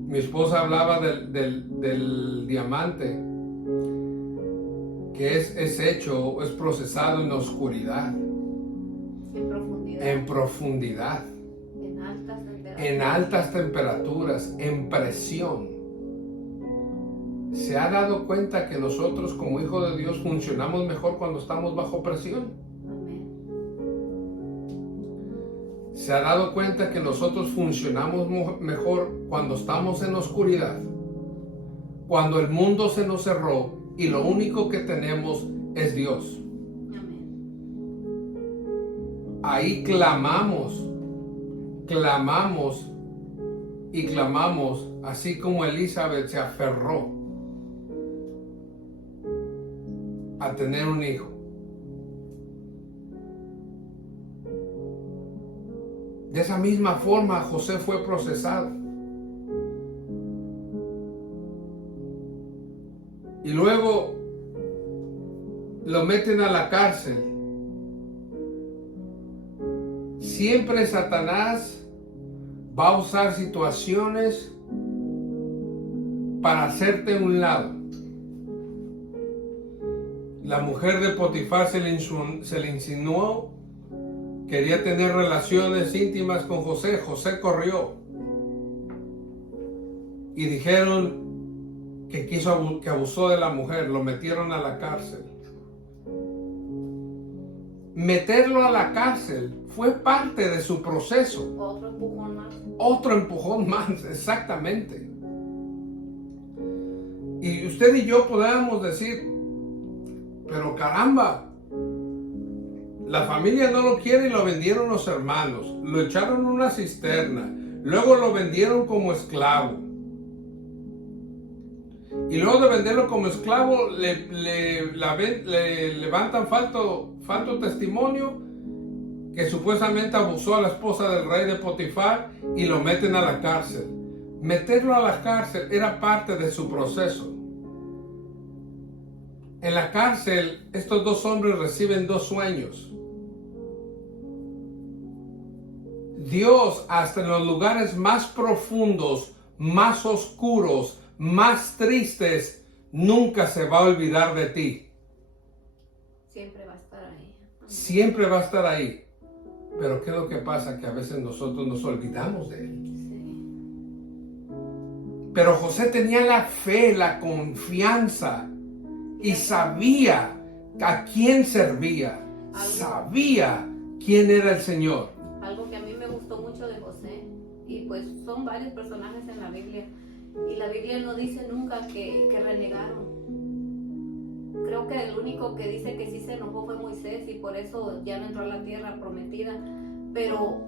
Mi esposa hablaba del diamante que es hecho, es procesado en la oscuridad, en profundidad, en altas temperaturas, en presión. ¿Se ha dado cuenta que nosotros como hijos de Dios funcionamos mejor cuando estamos bajo presión? ¿Se ha dado cuenta que nosotros funcionamos mejor cuando estamos en oscuridad? Cuando el mundo se nos cerró y lo único que tenemos es Dios. Ahí clamamos y clamamos, así como Elizabeth se aferró a tener un hijo. De esa misma forma José fue procesado. y luego lo meten a la cárcel. Siempre Satanás va a usar situaciones para hacerte a un lado. La mujer de Potifar se le insinuó, quería tener relaciones íntimas con José. José corrió y dijeron que abusó de la mujer, lo metieron a la cárcel. Meterlo a la cárcel fue parte de su proceso. Otro empujón más. Otro empujón más, exactamente. Y usted y yo podemos decir, pero caramba, la familia no lo quiere y lo vendieron los hermanos, lo echaron en una cisterna, luego lo vendieron como esclavo. Y luego de venderlo como esclavo, le levantan falso testimonio que supuestamente abusó a la esposa del rey de Potifar y lo meten a la cárcel. Meterlo a la cárcel era parte de su proceso. En la cárcel, estos dos hombres reciben dos sueños. Dios, hasta en los lugares más profundos, más oscuros, más tristes, nunca se va a olvidar de ti. Siempre va a estar ahí. Siempre va a estar ahí. Pero ¿qué es lo que pasa? Que a veces nosotros nos olvidamos de Él. Sí. Pero José tenía la fe, la confianza y sabía a quién servía. Sabía quién era el Señor. Algo que a mí me gustó mucho de José, y pues son varios personajes en la Biblia, y la Biblia no dice nunca que renegaron. Creo que el único que dice que sí se enojó fue Moisés, y por eso ya no entró a la tierra prometida. Pero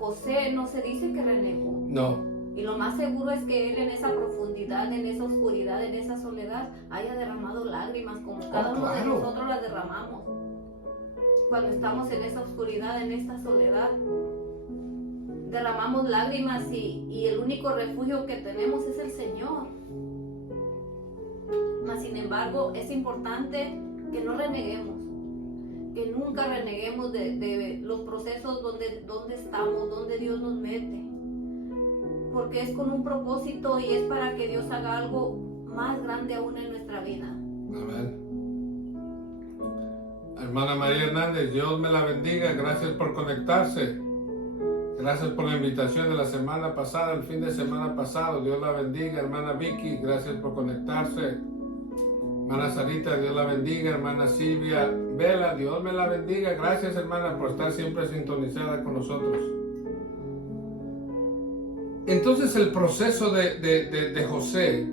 José no se dice que renegó. No. Y lo más seguro es que él en esa profundidad, en esa oscuridad, en esa soledad, haya derramado lágrimas como cada uno de nosotros las derramamos. Cuando estamos en esa oscuridad, en esta soledad, derramamos lágrimas y el único refugio que tenemos es el Señor. Mas sin embargo, es importante que no reneguemos, que nunca reneguemos de los procesos donde estamos, donde Dios nos mete. Porque es con un propósito y es para que Dios haga algo más grande aún en nuestra vida. Amén. Hermana María Hernández, Dios me la bendiga. Gracias por conectarse. Gracias por la invitación de la semana pasada, el fin de semana pasado. Dios la bendiga. Hermana Vicky, gracias por conectarse. Hermana Sarita, Dios la bendiga. Hermana Silvia Vela, Dios me la bendiga. Gracias, hermana, por estar siempre sintonizada con nosotros. Entonces el proceso de José,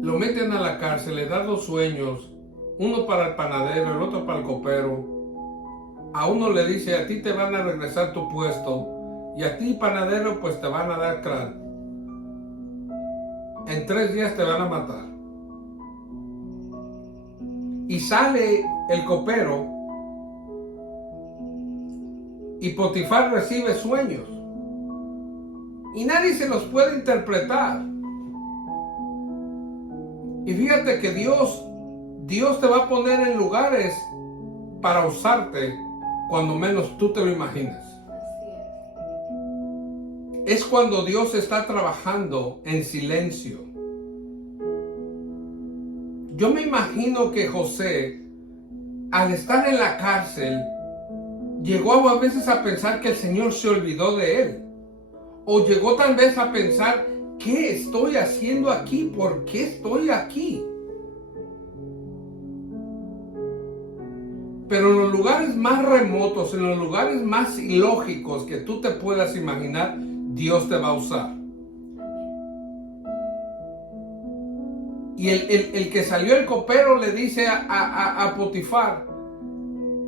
lo meten a la cárcel, le dan dos sueños, uno para el panadero, el otro para el copero. A uno le dice, a ti te van a regresar tu puesto, y a ti, panadero, pues te van a dar crán. En 3 días te van a matar. Y sale el copero, y Potifar recibe sueños. Y nadie se los puede interpretar. Y fíjate que Dios te va a poner en lugares para usarte cuando menos tú te lo imaginas. Así Es cuando Dios está trabajando en silencio. Yo me imagino que José, al estar en la cárcel, llegó a veces a pensar que el Señor se olvidó de él. O llegó tal vez a pensar, ¿qué estoy haciendo aquí? ¿Por qué estoy aquí? Pero en los lugares más remotos, en los lugares más ilógicos que tú te puedas imaginar, Dios te va a usar. Y el que salió el copero le dice a Potifar,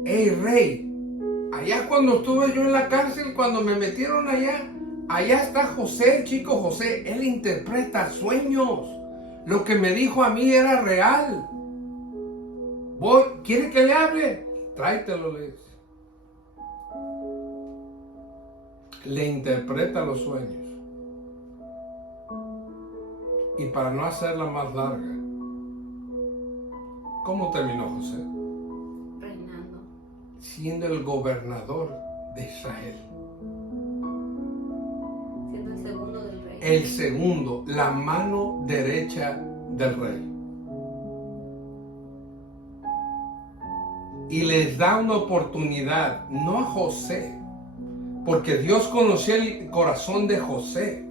hey rey, allá cuando estuve yo en la cárcel, cuando me metieron allá está José, el chico José, él interpreta sueños. Lo que me dijo a mí era real. ¿Quiere que le hable? Tráetelo, le dice. Le interpreta los sueños. Y para no hacerla más larga, ¿Cómo terminó José? Reinando. Siendo el gobernador de Israel. Siendo el segundo del rey. El segundo, la mano derecha del rey. Y les da una oportunidad, no a José, porque Dios conocía el corazón de José.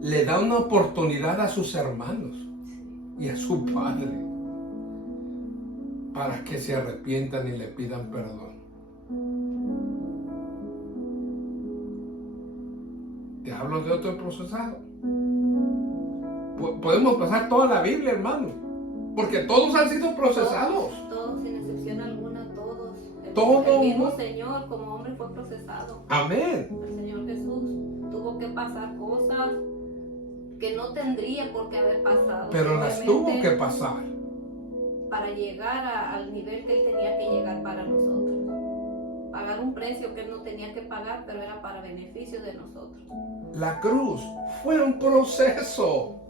Le da una oportunidad a sus hermanos y a su padre para que se arrepientan y le pidan perdón. Te hablo de otro procesado. Podemos pasar toda la Biblia, hermano, porque todos han sido procesados. Todos, sin excepción alguna, todos. Todo. El mismo Señor como hombre fue procesado. Amén. El Señor Jesús tuvo que pasar cosas que no tendría por qué haber pasado. Pero las tuvo que pasar. Para llegar al nivel que Él tenía que llegar para nosotros. Pagar un precio que Él no tenía que pagar, pero era para beneficio de nosotros. La cruz fue un proceso.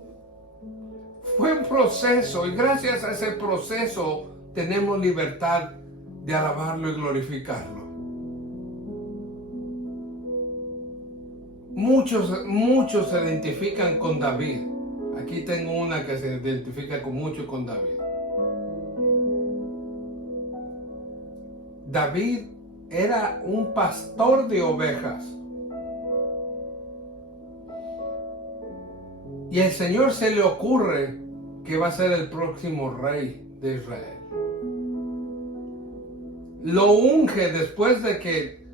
Fue un proceso, y gracias a ese proceso tenemos libertad de alabarlo y glorificarlo. Muchos se identifican con David. Aquí tengo una que se identifica mucho con David. David era un pastor de ovejas. Y el Señor se le ocurre que va a ser el próximo rey de Israel. Lo unge después de que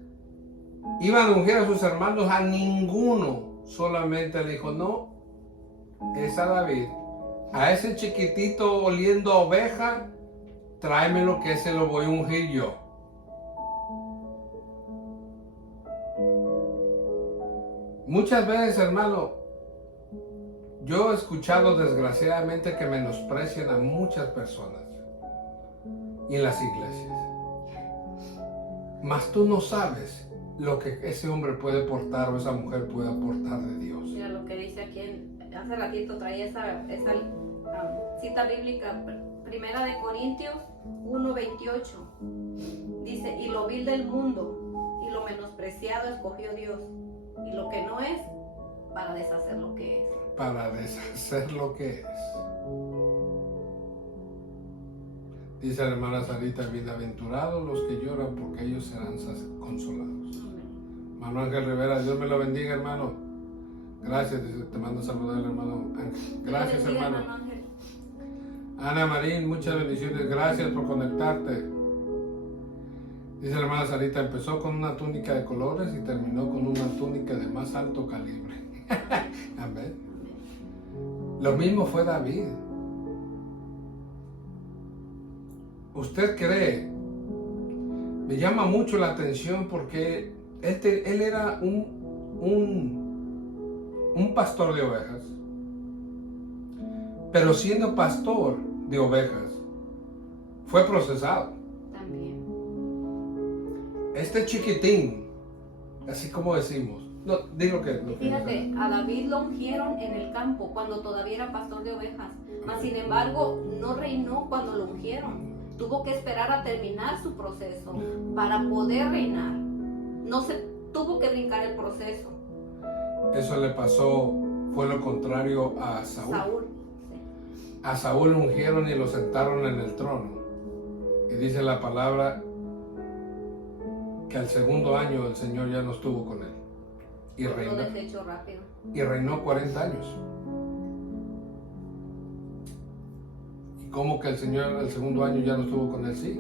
iban a ungir a sus hermanos, a ninguno. Solamente le dijo, no, es a David. A ese chiquitito oliendo a oveja, tráemelo que ese lo voy a ungir yo. Muchas veces, hermano, yo he escuchado desgraciadamente que menosprecian a muchas personas y en las iglesias. Mas tú no sabes lo que ese hombre puede portar o esa mujer puede aportar de Dios. Mira lo que dice aquí, hace ratito traía esa cita bíblica, Primera de Corintios 1:28. Dice, y lo vil del mundo y lo menospreciado escogió Dios, y lo que no es, para deshacer lo que es. Para deshacer lo que es. Dice la hermana Sarita, bienaventurados los que lloran, porque ellos serán consolados. Hermano Ángel Rivera, Dios me lo bendiga, hermano. Gracias, te mando a saludar al hermano Ángel. Gracias, hermano. Ana Marín, muchas bendiciones, gracias por conectarte. Dice la hermana Sarita, empezó con una túnica de colores y terminó con una túnica de más alto calibre. Amén. Lo mismo fue David. ¿Usted cree? Me llama mucho la atención porque él era un pastor de ovejas. Pero siendo pastor de ovejas, fue procesado. También. Este chiquitín, así como decimos, no, digo que... Fíjate, a David lo ungieron en el campo cuando todavía era pastor de ovejas. Mas sin embargo, no reinó cuando lo ungieron. Tuvo que esperar a terminar su proceso para poder reinar. No se tuvo que brincar el proceso. Eso le pasó, fue lo contrario a Saúl. Sí. A Saúl lo ungieron y lo sentaron en el trono. Y dice la palabra que al segundo año el Señor ya no estuvo con él. Y reinó. Lo desechó rápido. Y reinó 40 años. ¿Y cómo que el Señor el segundo año ya no estuvo con él? Sí.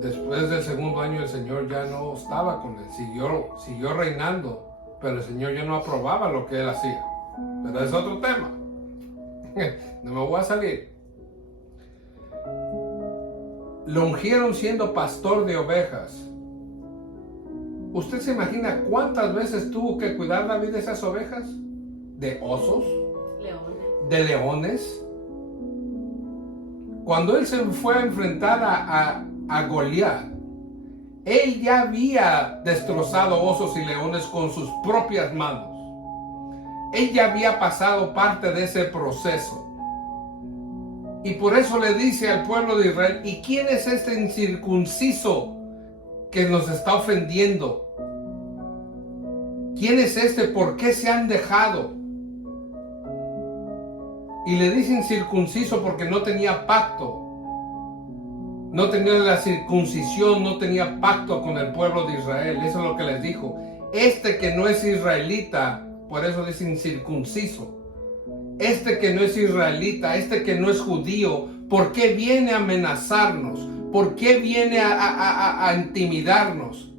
Después del segundo año el Señor ya no estaba con él. Siguió reinando, pero el Señor ya no aprobaba lo que él hacía. Pero es otro tema. No me voy a salir. Lo ungieron siendo pastor de ovejas. ¿Usted se imagina cuántas veces tuvo que cuidar David de esas ovejas? ¿De osos? Leones. ¿De leones? Cuando él se fue a enfrentar a Goliat, él ya había destrozado osos y leones con sus propias manos. Él ya había pasado parte de ese proceso. Y por eso le dice al pueblo de Israel, ¿y quién es este incircunciso que nos está ofendiendo? ¿Quién es este? ¿Por qué se han dejado? Y le dicen circunciso porque no tenía pacto. No tenía la circuncisión, no tenía pacto con el pueblo de Israel. Eso es lo que les dijo. Este que no es israelita, por eso dicen circunciso. Este que no es israelita, este que no es judío, ¿por qué viene a amenazarnos? ¿Por qué viene a intimidarnos?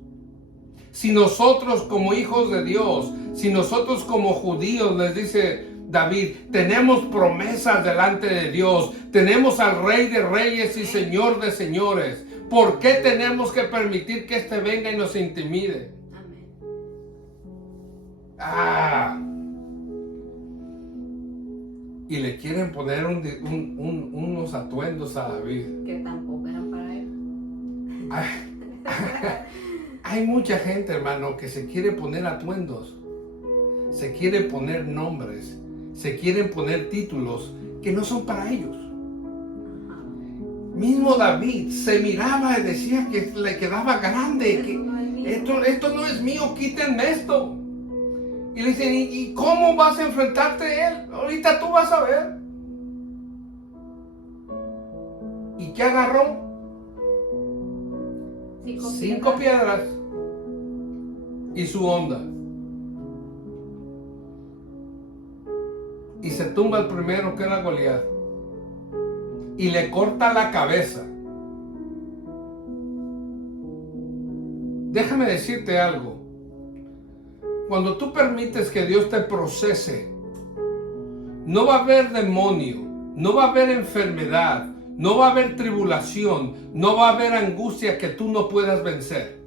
Si nosotros como hijos de Dios, si nosotros como judíos, les dice David, tenemos promesas delante de Dios, tenemos al Rey de Reyes y Señor de Señores, ¿por qué tenemos que permitir que este venga y nos intimide? Y le quieren poner unos atuendos a David. Que tampoco eran para él. Hay mucha gente, hermano, que se quiere poner atuendos, se quiere poner nombres, se quieren poner títulos que no son para ellos. Mismo David se miraba y decía que le quedaba grande, que esto no es mío, quítenme esto. Y le dicen, ¿y cómo vas a enfrentarte a él? Ahorita tú vas a ver. ¿Y qué agarró? 5 piedras y su onda. Y se tumba el primero, que era Goliat, y le corta la cabeza. Déjame decirte algo. Cuando tú permites que Dios te procese, no va a haber demonio, no va a haber enfermedad, no va a haber tribulación, no va a haber angustia que tú no puedas vencer.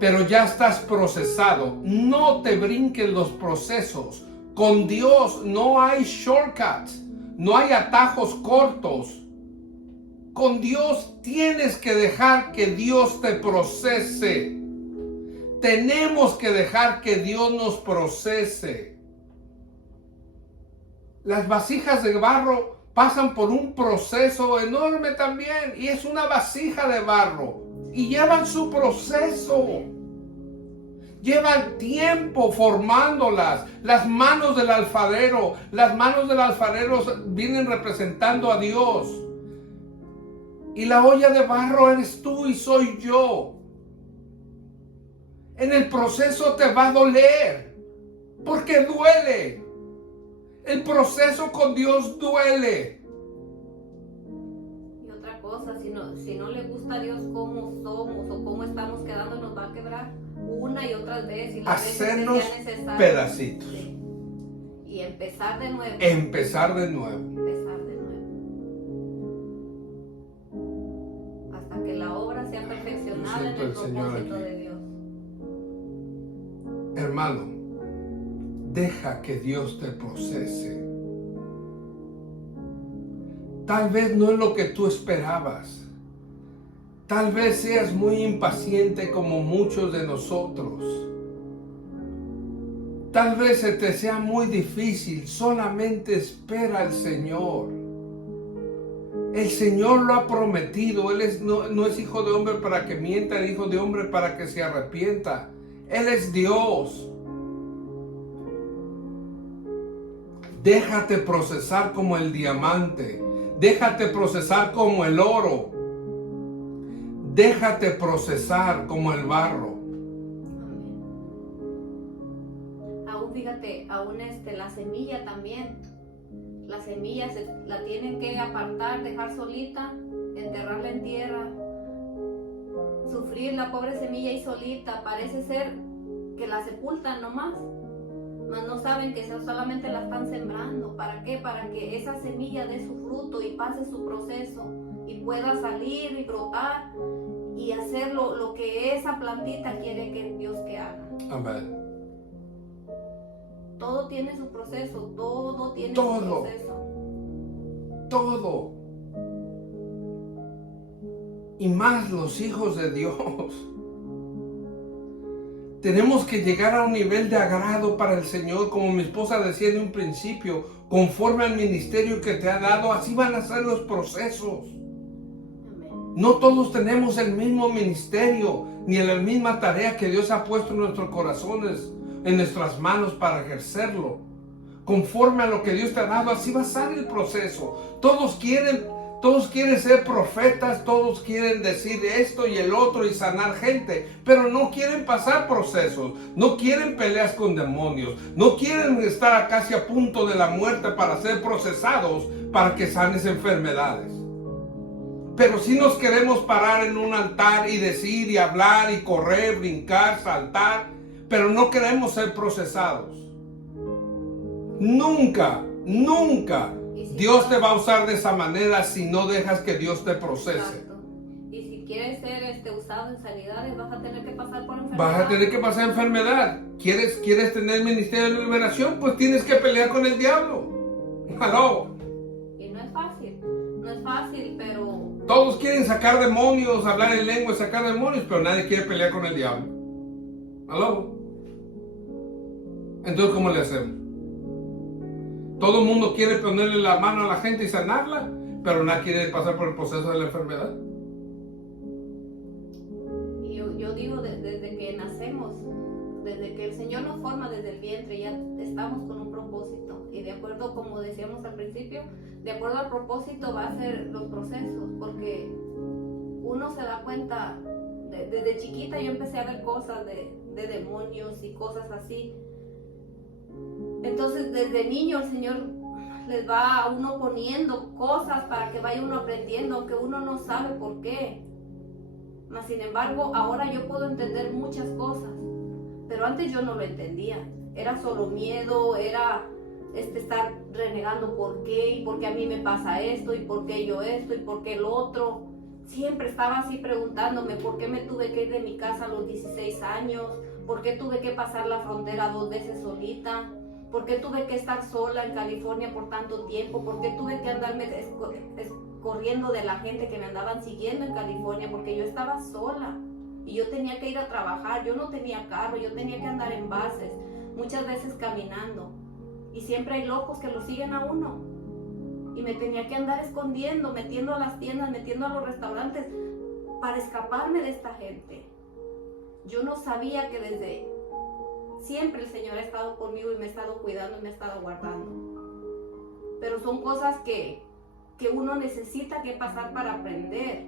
Pero ya estás procesado. No te brinques los procesos. Con Dios no hay shortcuts, no hay atajos cortos. Con Dios tienes que dejar que Dios te procese. Tenemos que dejar que Dios nos procese. Las vasijas de barro pasan por un proceso enorme también, y es una vasija de barro, y llevan su proceso. Llevan tiempo formándolas. Las manos del alfarero vienen representando a Dios. Y la olla de barro eres tú y soy yo. En el proceso te va a doler, porque duele. El proceso con Dios duele. Y otra cosa, si no le gusta a Dios cómo somos o cómo estamos quedando, nos va a quebrar una y otra vez. Y las hacernos veces que sea necesario, pedacitos. Sí. Y empezar de nuevo. Empezar de nuevo. Hasta que la obra sea perfeccionada en el propósito de Dios. Hermano, deja que Dios te procese. Tal vez no es lo que tú esperabas. Tal vez seas muy impaciente como muchos de nosotros. Tal vez se te sea muy difícil. Solamente espera al Señor. El Señor lo ha prometido. Él no es hijo de hombre para que mienta, es hijo de hombre para que se arrepienta. Él es Dios. Déjate procesar como el diamante. Déjate procesar como el oro. Déjate procesar como el barro. Aún fíjate, la semilla también. La semilla la tienen que apartar, dejar solita, enterrarla en tierra. Sufrir la pobre semilla ahí solita. Parece ser que la sepultan nomás. Mas no saben que solamente la están sembrando. ¿Para qué? Para que esa semilla dé su fruto y pase su proceso y pueda salir y brotar y hacer lo que esa plantita quiere que Dios que haga. Amén. Todo tiene su proceso, todo tiene su proceso. Todo. Y más los hijos de Dios. Tenemos que llegar a un nivel de agrado para el Señor, como mi esposa decía en un principio, conforme al ministerio que te ha dado, así van a ser los procesos. Amén. No todos tenemos el mismo ministerio, ni la misma tarea que Dios ha puesto en nuestros corazones, en nuestras manos para ejercerlo. Conforme a lo que Dios te ha dado, así va a ser el proceso. Todos quieren ser profetas, todos quieren decir esto y el otro y sanar gente, pero no quieren pasar procesos, no quieren peleas con demonios, no quieren estar casi a punto de la muerte para ser procesados para que sanes enfermedades. Pero si nos queremos parar en un altar y decir y hablar y correr, brincar, saltar, pero no queremos ser procesados. Nunca Dios te va a usar de esa manera si no dejas que Dios te procese. Exacto. Y si quieres ser usado en sanidades, vas a tener que pasar por enfermedad. Vas a tener que pasar enfermedad. ¿Quieres tener ministerio de liberación? Pues tienes que pelear con el diablo. ¡Aló! Y no es fácil, pero... Todos quieren sacar demonios, hablar en lengua, sacar demonios, pero nadie quiere pelear con el diablo. ¿Aló? Entonces, ¿cómo le hacemos? Todo el mundo quiere ponerle la mano a la gente y sanarla, pero nadie quiere pasar por el proceso de la enfermedad. Y yo digo, desde que nacemos, desde que el Señor nos forma desde el vientre, ya estamos con un propósito. Y de acuerdo, como decíamos al principio, de acuerdo al propósito va a ser los procesos, porque uno se da cuenta, desde chiquita yo empecé a ver cosas de demonios y cosas así. Entonces desde niño el Señor les va a uno poniendo cosas para que vaya uno aprendiendo, aunque uno no sabe por qué. Mas sin embargo, ahora yo puedo entender muchas cosas, pero antes yo no lo entendía. Era solo miedo, era estar renegando por qué, y por qué a mí me pasa esto, y por qué yo esto, y por qué el otro. Siempre estaba así preguntándome por qué me tuve que ir de mi casa a los 16 años, por qué tuve que pasar la frontera 2 veces solita, por qué tuve que estar sola en California por tanto tiempo, por qué tuve que andarme corriendo de la gente que me andaban siguiendo en California, porque yo estaba sola y yo tenía que ir a trabajar, yo no tenía carro, yo tenía que andar en buses, muchas veces caminando, y siempre hay locos que lo siguen a uno, y me tenía que andar escondiendo, metiendo a las tiendas, metiendo a los restaurantes para escaparme de esta gente. Yo no sabía que desde siempre el Señor ha estado conmigo y me ha estado cuidando y me ha estado guardando. Pero son cosas que uno necesita que pasar para aprender,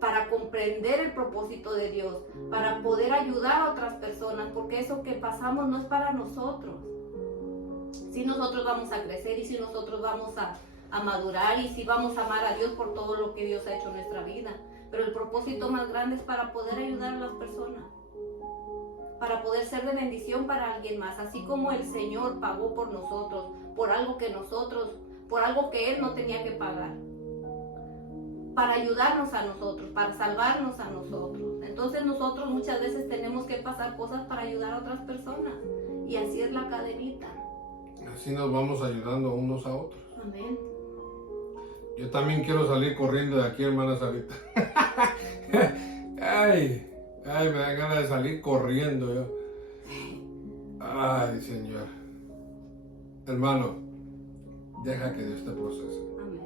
para comprender el propósito de Dios, para poder ayudar a otras personas, porque eso que pasamos no es para nosotros. Si nosotros vamos a crecer y si nosotros vamos a madurar y si vamos a amar a Dios por todo lo que Dios ha hecho en nuestra vida. Pero el propósito más grande es para poder ayudar a las personas, para poder ser de bendición para alguien más, así como el Señor pagó por nosotros, por algo que Él no tenía que pagar, para ayudarnos a nosotros, para salvarnos a nosotros. Entonces nosotros muchas veces tenemos que pasar cosas para ayudar a otras personas, y así es la cadenita. Así nos vamos ayudando unos a otros. Amén. Yo también quiero salir corriendo de aquí, hermana Sarita. Ay, me da ganas de salir corriendo yo. Ay, Señor. Hermano, deja que Dios te procese. Amén.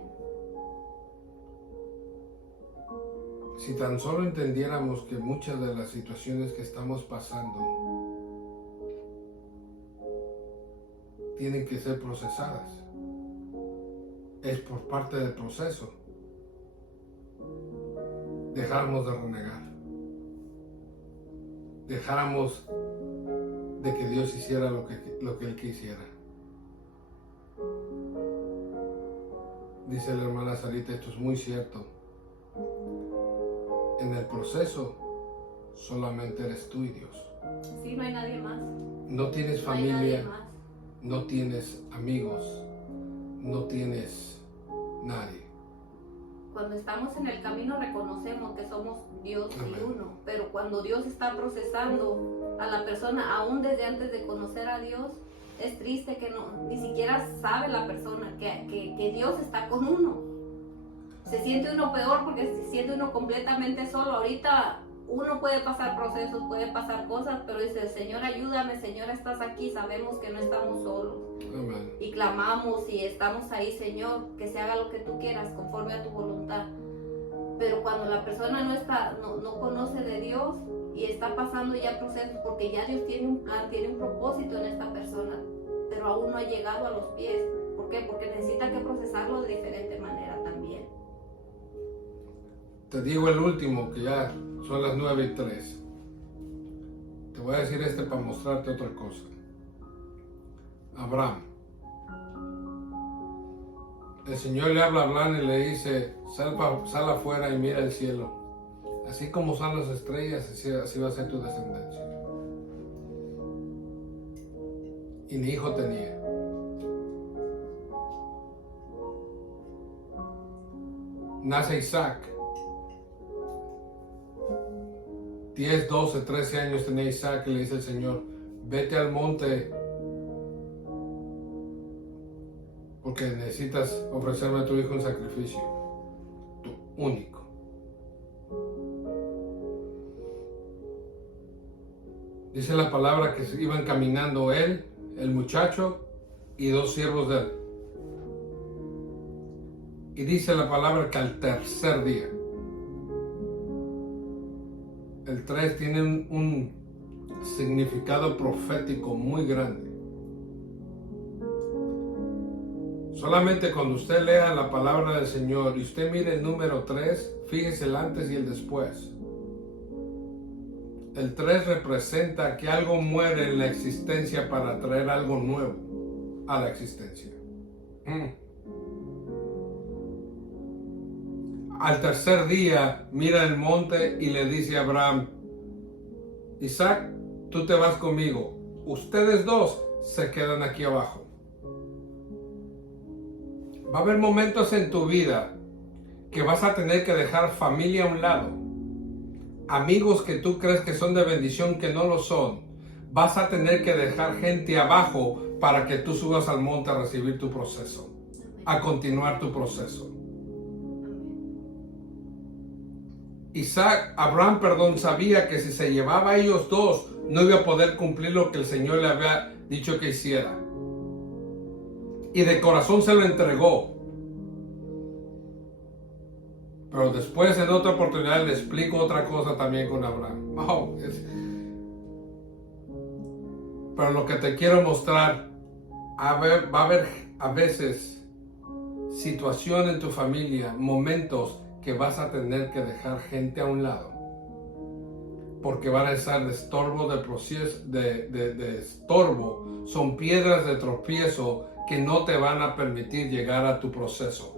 Si tan solo entendiéramos que muchas de las situaciones que estamos pasando tienen que ser procesadas, es por parte del proceso, dejáramos de renegar, dejáramos de que Dios hiciera lo que Él quisiera. Dice la hermana Sarita, esto es muy cierto. En el proceso solamente eres tú y Dios. Sí, no hay nadie más. No tienes No hay nadie familia, más. no tienes amigos, no tienes nadie. Cuando estamos en el camino reconocemos que somos Dios y Amén. uno, pero cuando Dios está procesando a la persona, aún desde antes de conocer a Dios, es triste que ni siquiera sabe la persona que Dios está con uno. Se siente uno peor porque se siente uno completamente solo. Ahorita uno puede pasar procesos, puede pasar cosas, pero dice, Señor, ayúdame, Señor, estás aquí, sabemos que no estamos solos. Amén. Y clamamos y estamos ahí, Señor, que se haga lo que tú quieras, conforme a tu voluntad. Pero cuando la persona no conoce de Dios y está pasando ya procesos, porque ya Dios tiene un plan, tiene un propósito en esta persona, pero aún no ha llegado a los pies. ¿Por qué? Porque necesita que procesarlo de diferente manera también. Te digo el último, que ya son las 9:03. Te voy a decir para mostrarte otra cosa. Abraham. El Señor le habla a Abraham y le dice, sal afuera y mira el cielo. Así como son las estrellas, así va a ser tu descendencia. Y ni hijo tenía. Nace Isaac. 10, 12, 13 años tenía Isaac y le dice el Señor, vete al monte porque necesitas ofrecerme a tu hijo un sacrificio, tu único. Dice la palabra que iban caminando él, el muchacho y 2 siervos de él. Y dice la palabra que al tercer día, el 3 tiene un significado profético muy grande. Solamente cuando usted lea la palabra del Señor y usted mire el número 3, fíjese el antes y el después. El 3 representa que algo muere en la existencia para traer algo nuevo a la existencia. Al tercer día mira el monte y le dice a Abraham, Isaac, tú te vas conmigo, ustedes 2 se quedan aquí abajo. Va a haber momentos en tu vida que vas a tener que dejar familia a un lado, amigos que tú crees que son de bendición que no lo son. Vas a tener que dejar gente abajo para que tú subas al monte a recibir tu proceso, a continuar tu proceso. Abraham, sabía que si se llevaba a ellos 2, no iba a poder cumplir lo que el Señor le había dicho que hiciera. Y de corazón se lo entregó. Pero después, en otra oportunidad, le explico otra cosa también con Abraham. Pero lo que te quiero mostrar, va a haber a veces situación en tu familia, momentos que vas a tener que dejar gente a un lado, porque van a estar de estorbo de proceso, de estorbo, son piedras de tropiezo que no te van a permitir llegar a tu proceso.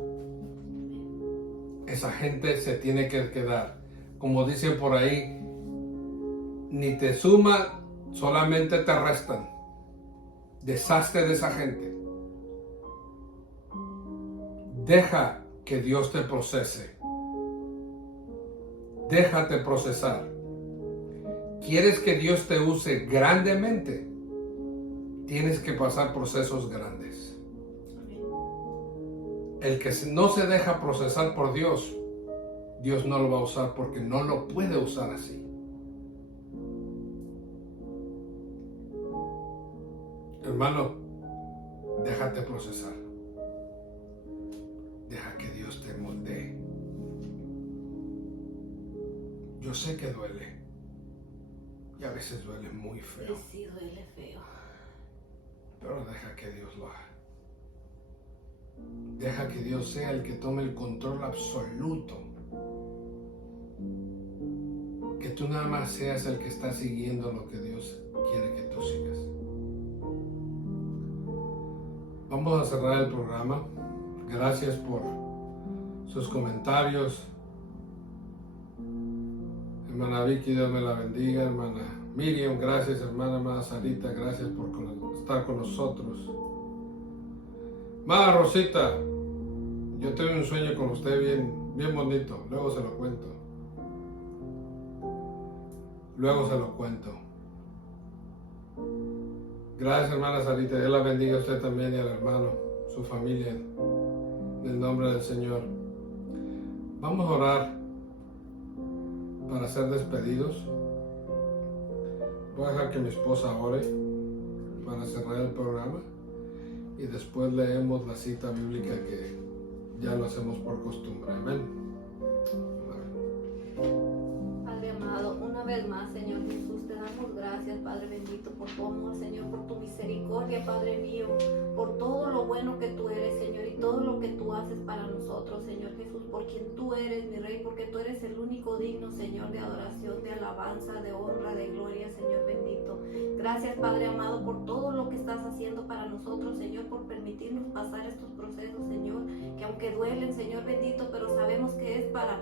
Esa gente se tiene que quedar. Como dicen por ahí, ni te suman, solamente te restan. Deshazte de esa gente. Deja que Dios te procese. Déjate procesar. ¿Quieres que Dios te use grandemente? Tienes que pasar procesos grandes. El que no se deja procesar por Dios, Dios no lo va a usar porque no lo puede usar así. Hermano, déjate procesar. Deja que Dios te moldee. Yo sé que duele. Y a veces duele muy feo. Sí, duele feo. Pero deja que Dios lo haga. Deja que Dios sea el que tome el control absoluto. Que tú nada más seas el que está siguiendo lo que Dios quiere que tú sigas. Vamos a cerrar el programa. Gracias por sus comentarios. Hermana Vicky, Dios me la bendiga. Hermana Miriam, gracias. Hermana Sarita, gracias por estar con nosotros. Hermana Rosita, yo tuve un sueño con usted bien bonito. Luego se lo cuento. Gracias, hermana Sarita. Dios la bendiga a usted también y al hermano, su familia. En el nombre del Señor. Vamos a orar para ser despedidos. Voy a dejar que mi esposa ore para cerrar el programa y después leemos la cita bíblica que ya lo hacemos por costumbre. Amén. Padre amado, una vez más, Señor Jesús, te damos gracias, Padre bendito, por tu amor, Señor, por tu misericordia, Padre mío, por todo lo bueno que tú eres, Señor, y todo lo que tú haces para nosotros, Señor Jesús, por quien tú eres, mi Rey, porque tú eres el único digno, Señor, de adoración, de alabanza, de honra, de gloria, Señor bendito. Gracias, Padre amado, por todo lo que estás haciendo para nosotros, Señor, por permitirnos pasar estos procesos, Señor, que aunque duelen, Señor bendito, pero sabemos que es para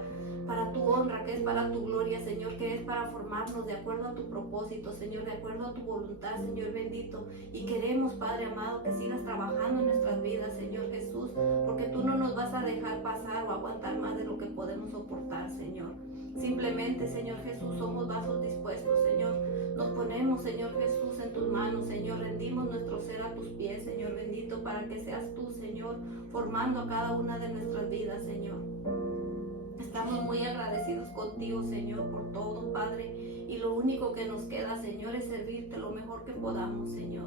tu honra, que es para tu gloria, Señor, que es para formarnos de acuerdo a tu propósito, Señor, de acuerdo a tu voluntad, Señor bendito. Y queremos, Padre amado, que sigas trabajando en nuestras vidas, Señor Jesús, porque tú no nos vas a dejar pasar o aguantar más de lo que podemos soportar, Señor. Simplemente, Señor Jesús, somos vasos dispuestos, Señor. Nos ponemos, Señor Jesús, en tus manos, Señor. Rendimos nuestro ser a tus pies, Señor bendito, para que seas tú, Señor, formando a cada una de nuestras vidas, Señor. Estamos muy agradecidos contigo, Señor, por todo, Padre, y lo único que nos queda, Señor, es servirte lo mejor que podamos, Señor.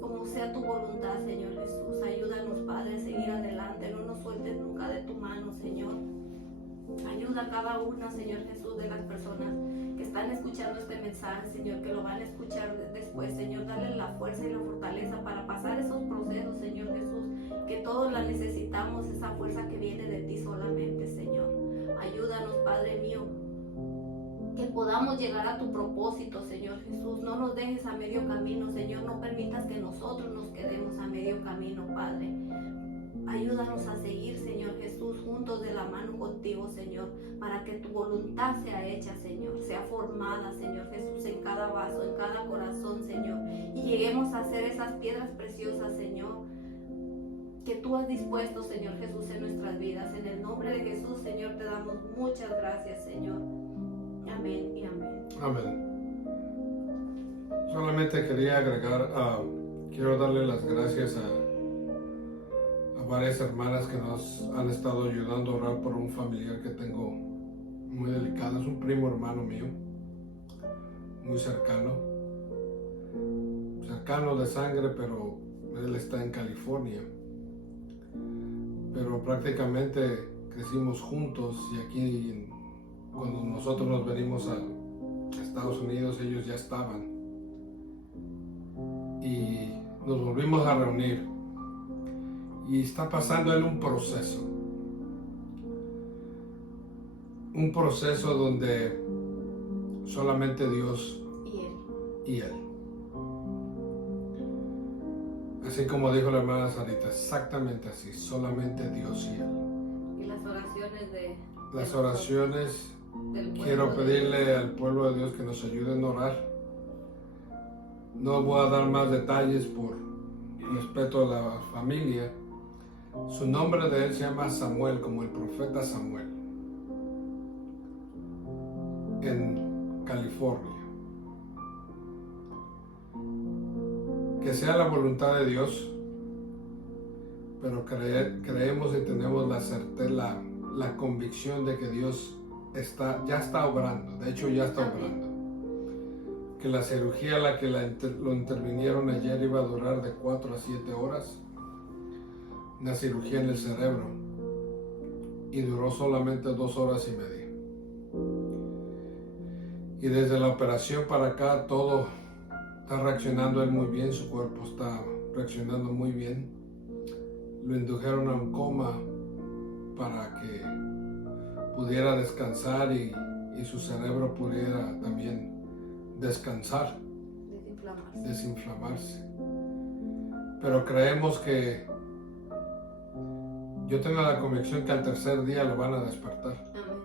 Como sea tu voluntad, Señor Jesús, ayúdanos, Padre, a seguir adelante, no nos sueltes nunca de tu mano, Señor. Ayuda a cada una, Señor Jesús, de las personas que están escuchando este mensaje, Señor, que lo van a escuchar después, Señor. Dale la fuerza y la fortaleza para pasar esos procesos, Señor Jesús, que todos la necesitamos, esa fuerza que viene de ti solamente, Señor. Ayúdanos, Padre mío, que podamos llegar a tu propósito, Señor Jesús. No nos dejes a medio camino, Señor. No permitas que nosotros nos quedemos a medio camino, Padre. Ayúdanos a seguir, Señor Jesús, juntos de la mano contigo, Señor, para que tu voluntad sea hecha, Señor, sea formada, Señor Jesús, en cada vaso, en cada corazón, Señor, y lleguemos a ser esas piedras preciosas, Señor, que tú has dispuesto, Señor Jesús, en nuestras vidas. En el nombre de Jesús, Señor, te damos muchas gracias, Señor. Amén y amén. Amén. Solamente quería agregar, quiero darle las gracias a varias hermanas que nos han estado ayudando a orar por un familiar que tengo muy delicado. Es un primo hermano mío, muy cercano de sangre, pero él está en California. Pero prácticamente crecimos juntos, y aquí cuando nosotros nos venimos a Estados Unidos ellos ya estaban, y nos volvimos a reunir. Y está pasando él un proceso donde solamente Dios y él. Así como dijo la hermana Sarita, exactamente así, solamente Dios y él. Y las oraciones, quiero pedirle al pueblo de Dios que nos ayuden a orar. No voy a dar más detalles por respeto a la familia. Su nombre de él se llama Samuel, como el profeta Samuel, en California. Que sea la voluntad de Dios, pero creemos y tenemos la certeza, la convicción de que Dios ya está obrando. De hecho, ya está obrando. Que la cirugía a la que lo intervinieron ayer iba a durar de 4 a 7 horas. Una cirugía en el cerebro, y duró solamente 2 horas y media. Y desde la operación para acá todo está reaccionando él muy bien, su cuerpo está reaccionando muy bien. Lo indujeron a un coma para que pudiera descansar y su cerebro pudiera también descansar, desinflamarse. Pero creemos que yo tengo la convicción que al tercer día lo van a despertar. Amén.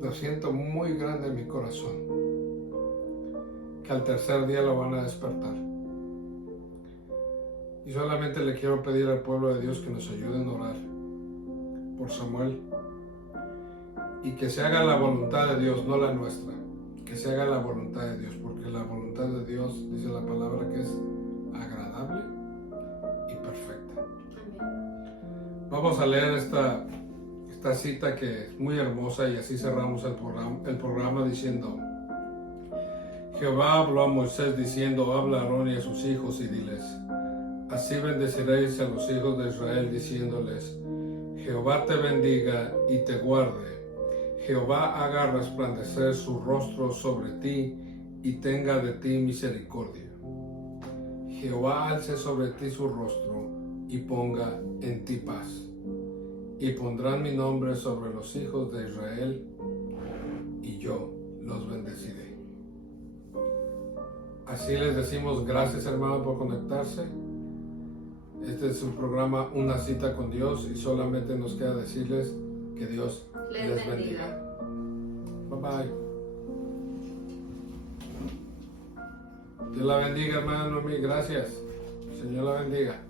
Lo siento muy grande en mi corazón, que al tercer día lo van a despertar. Y solamente le quiero pedir al pueblo de Dios que nos ayuden a orar por Samuel, y que se haga la voluntad de Dios, no la nuestra, que se haga la voluntad de Dios, porque la voluntad de Dios, dice la palabra, que es agradable y perfecta. Amén. Vamos a leer esta esta cita que es muy hermosa y así cerramos el programa diciendo: Jehová habló a Moisés diciendo, habla a Aarón y a sus hijos y diles, así bendeciréis a los hijos de Israel diciéndoles, Jehová te bendiga y te guarde, Jehová haga resplandecer su rostro sobre ti y tenga de ti misericordia. Jehová alce sobre ti su rostro y ponga en ti paz. Y pondrán mi nombre sobre los hijos de Israel y yo los bendeciré. Así les decimos gracias, hermano, por conectarse. Este es un programa Una Cita con Dios y solamente nos queda decirles que Dios les bendiga. Bye bye. Dios la bendiga, hermano. Gracias. Señor la bendiga.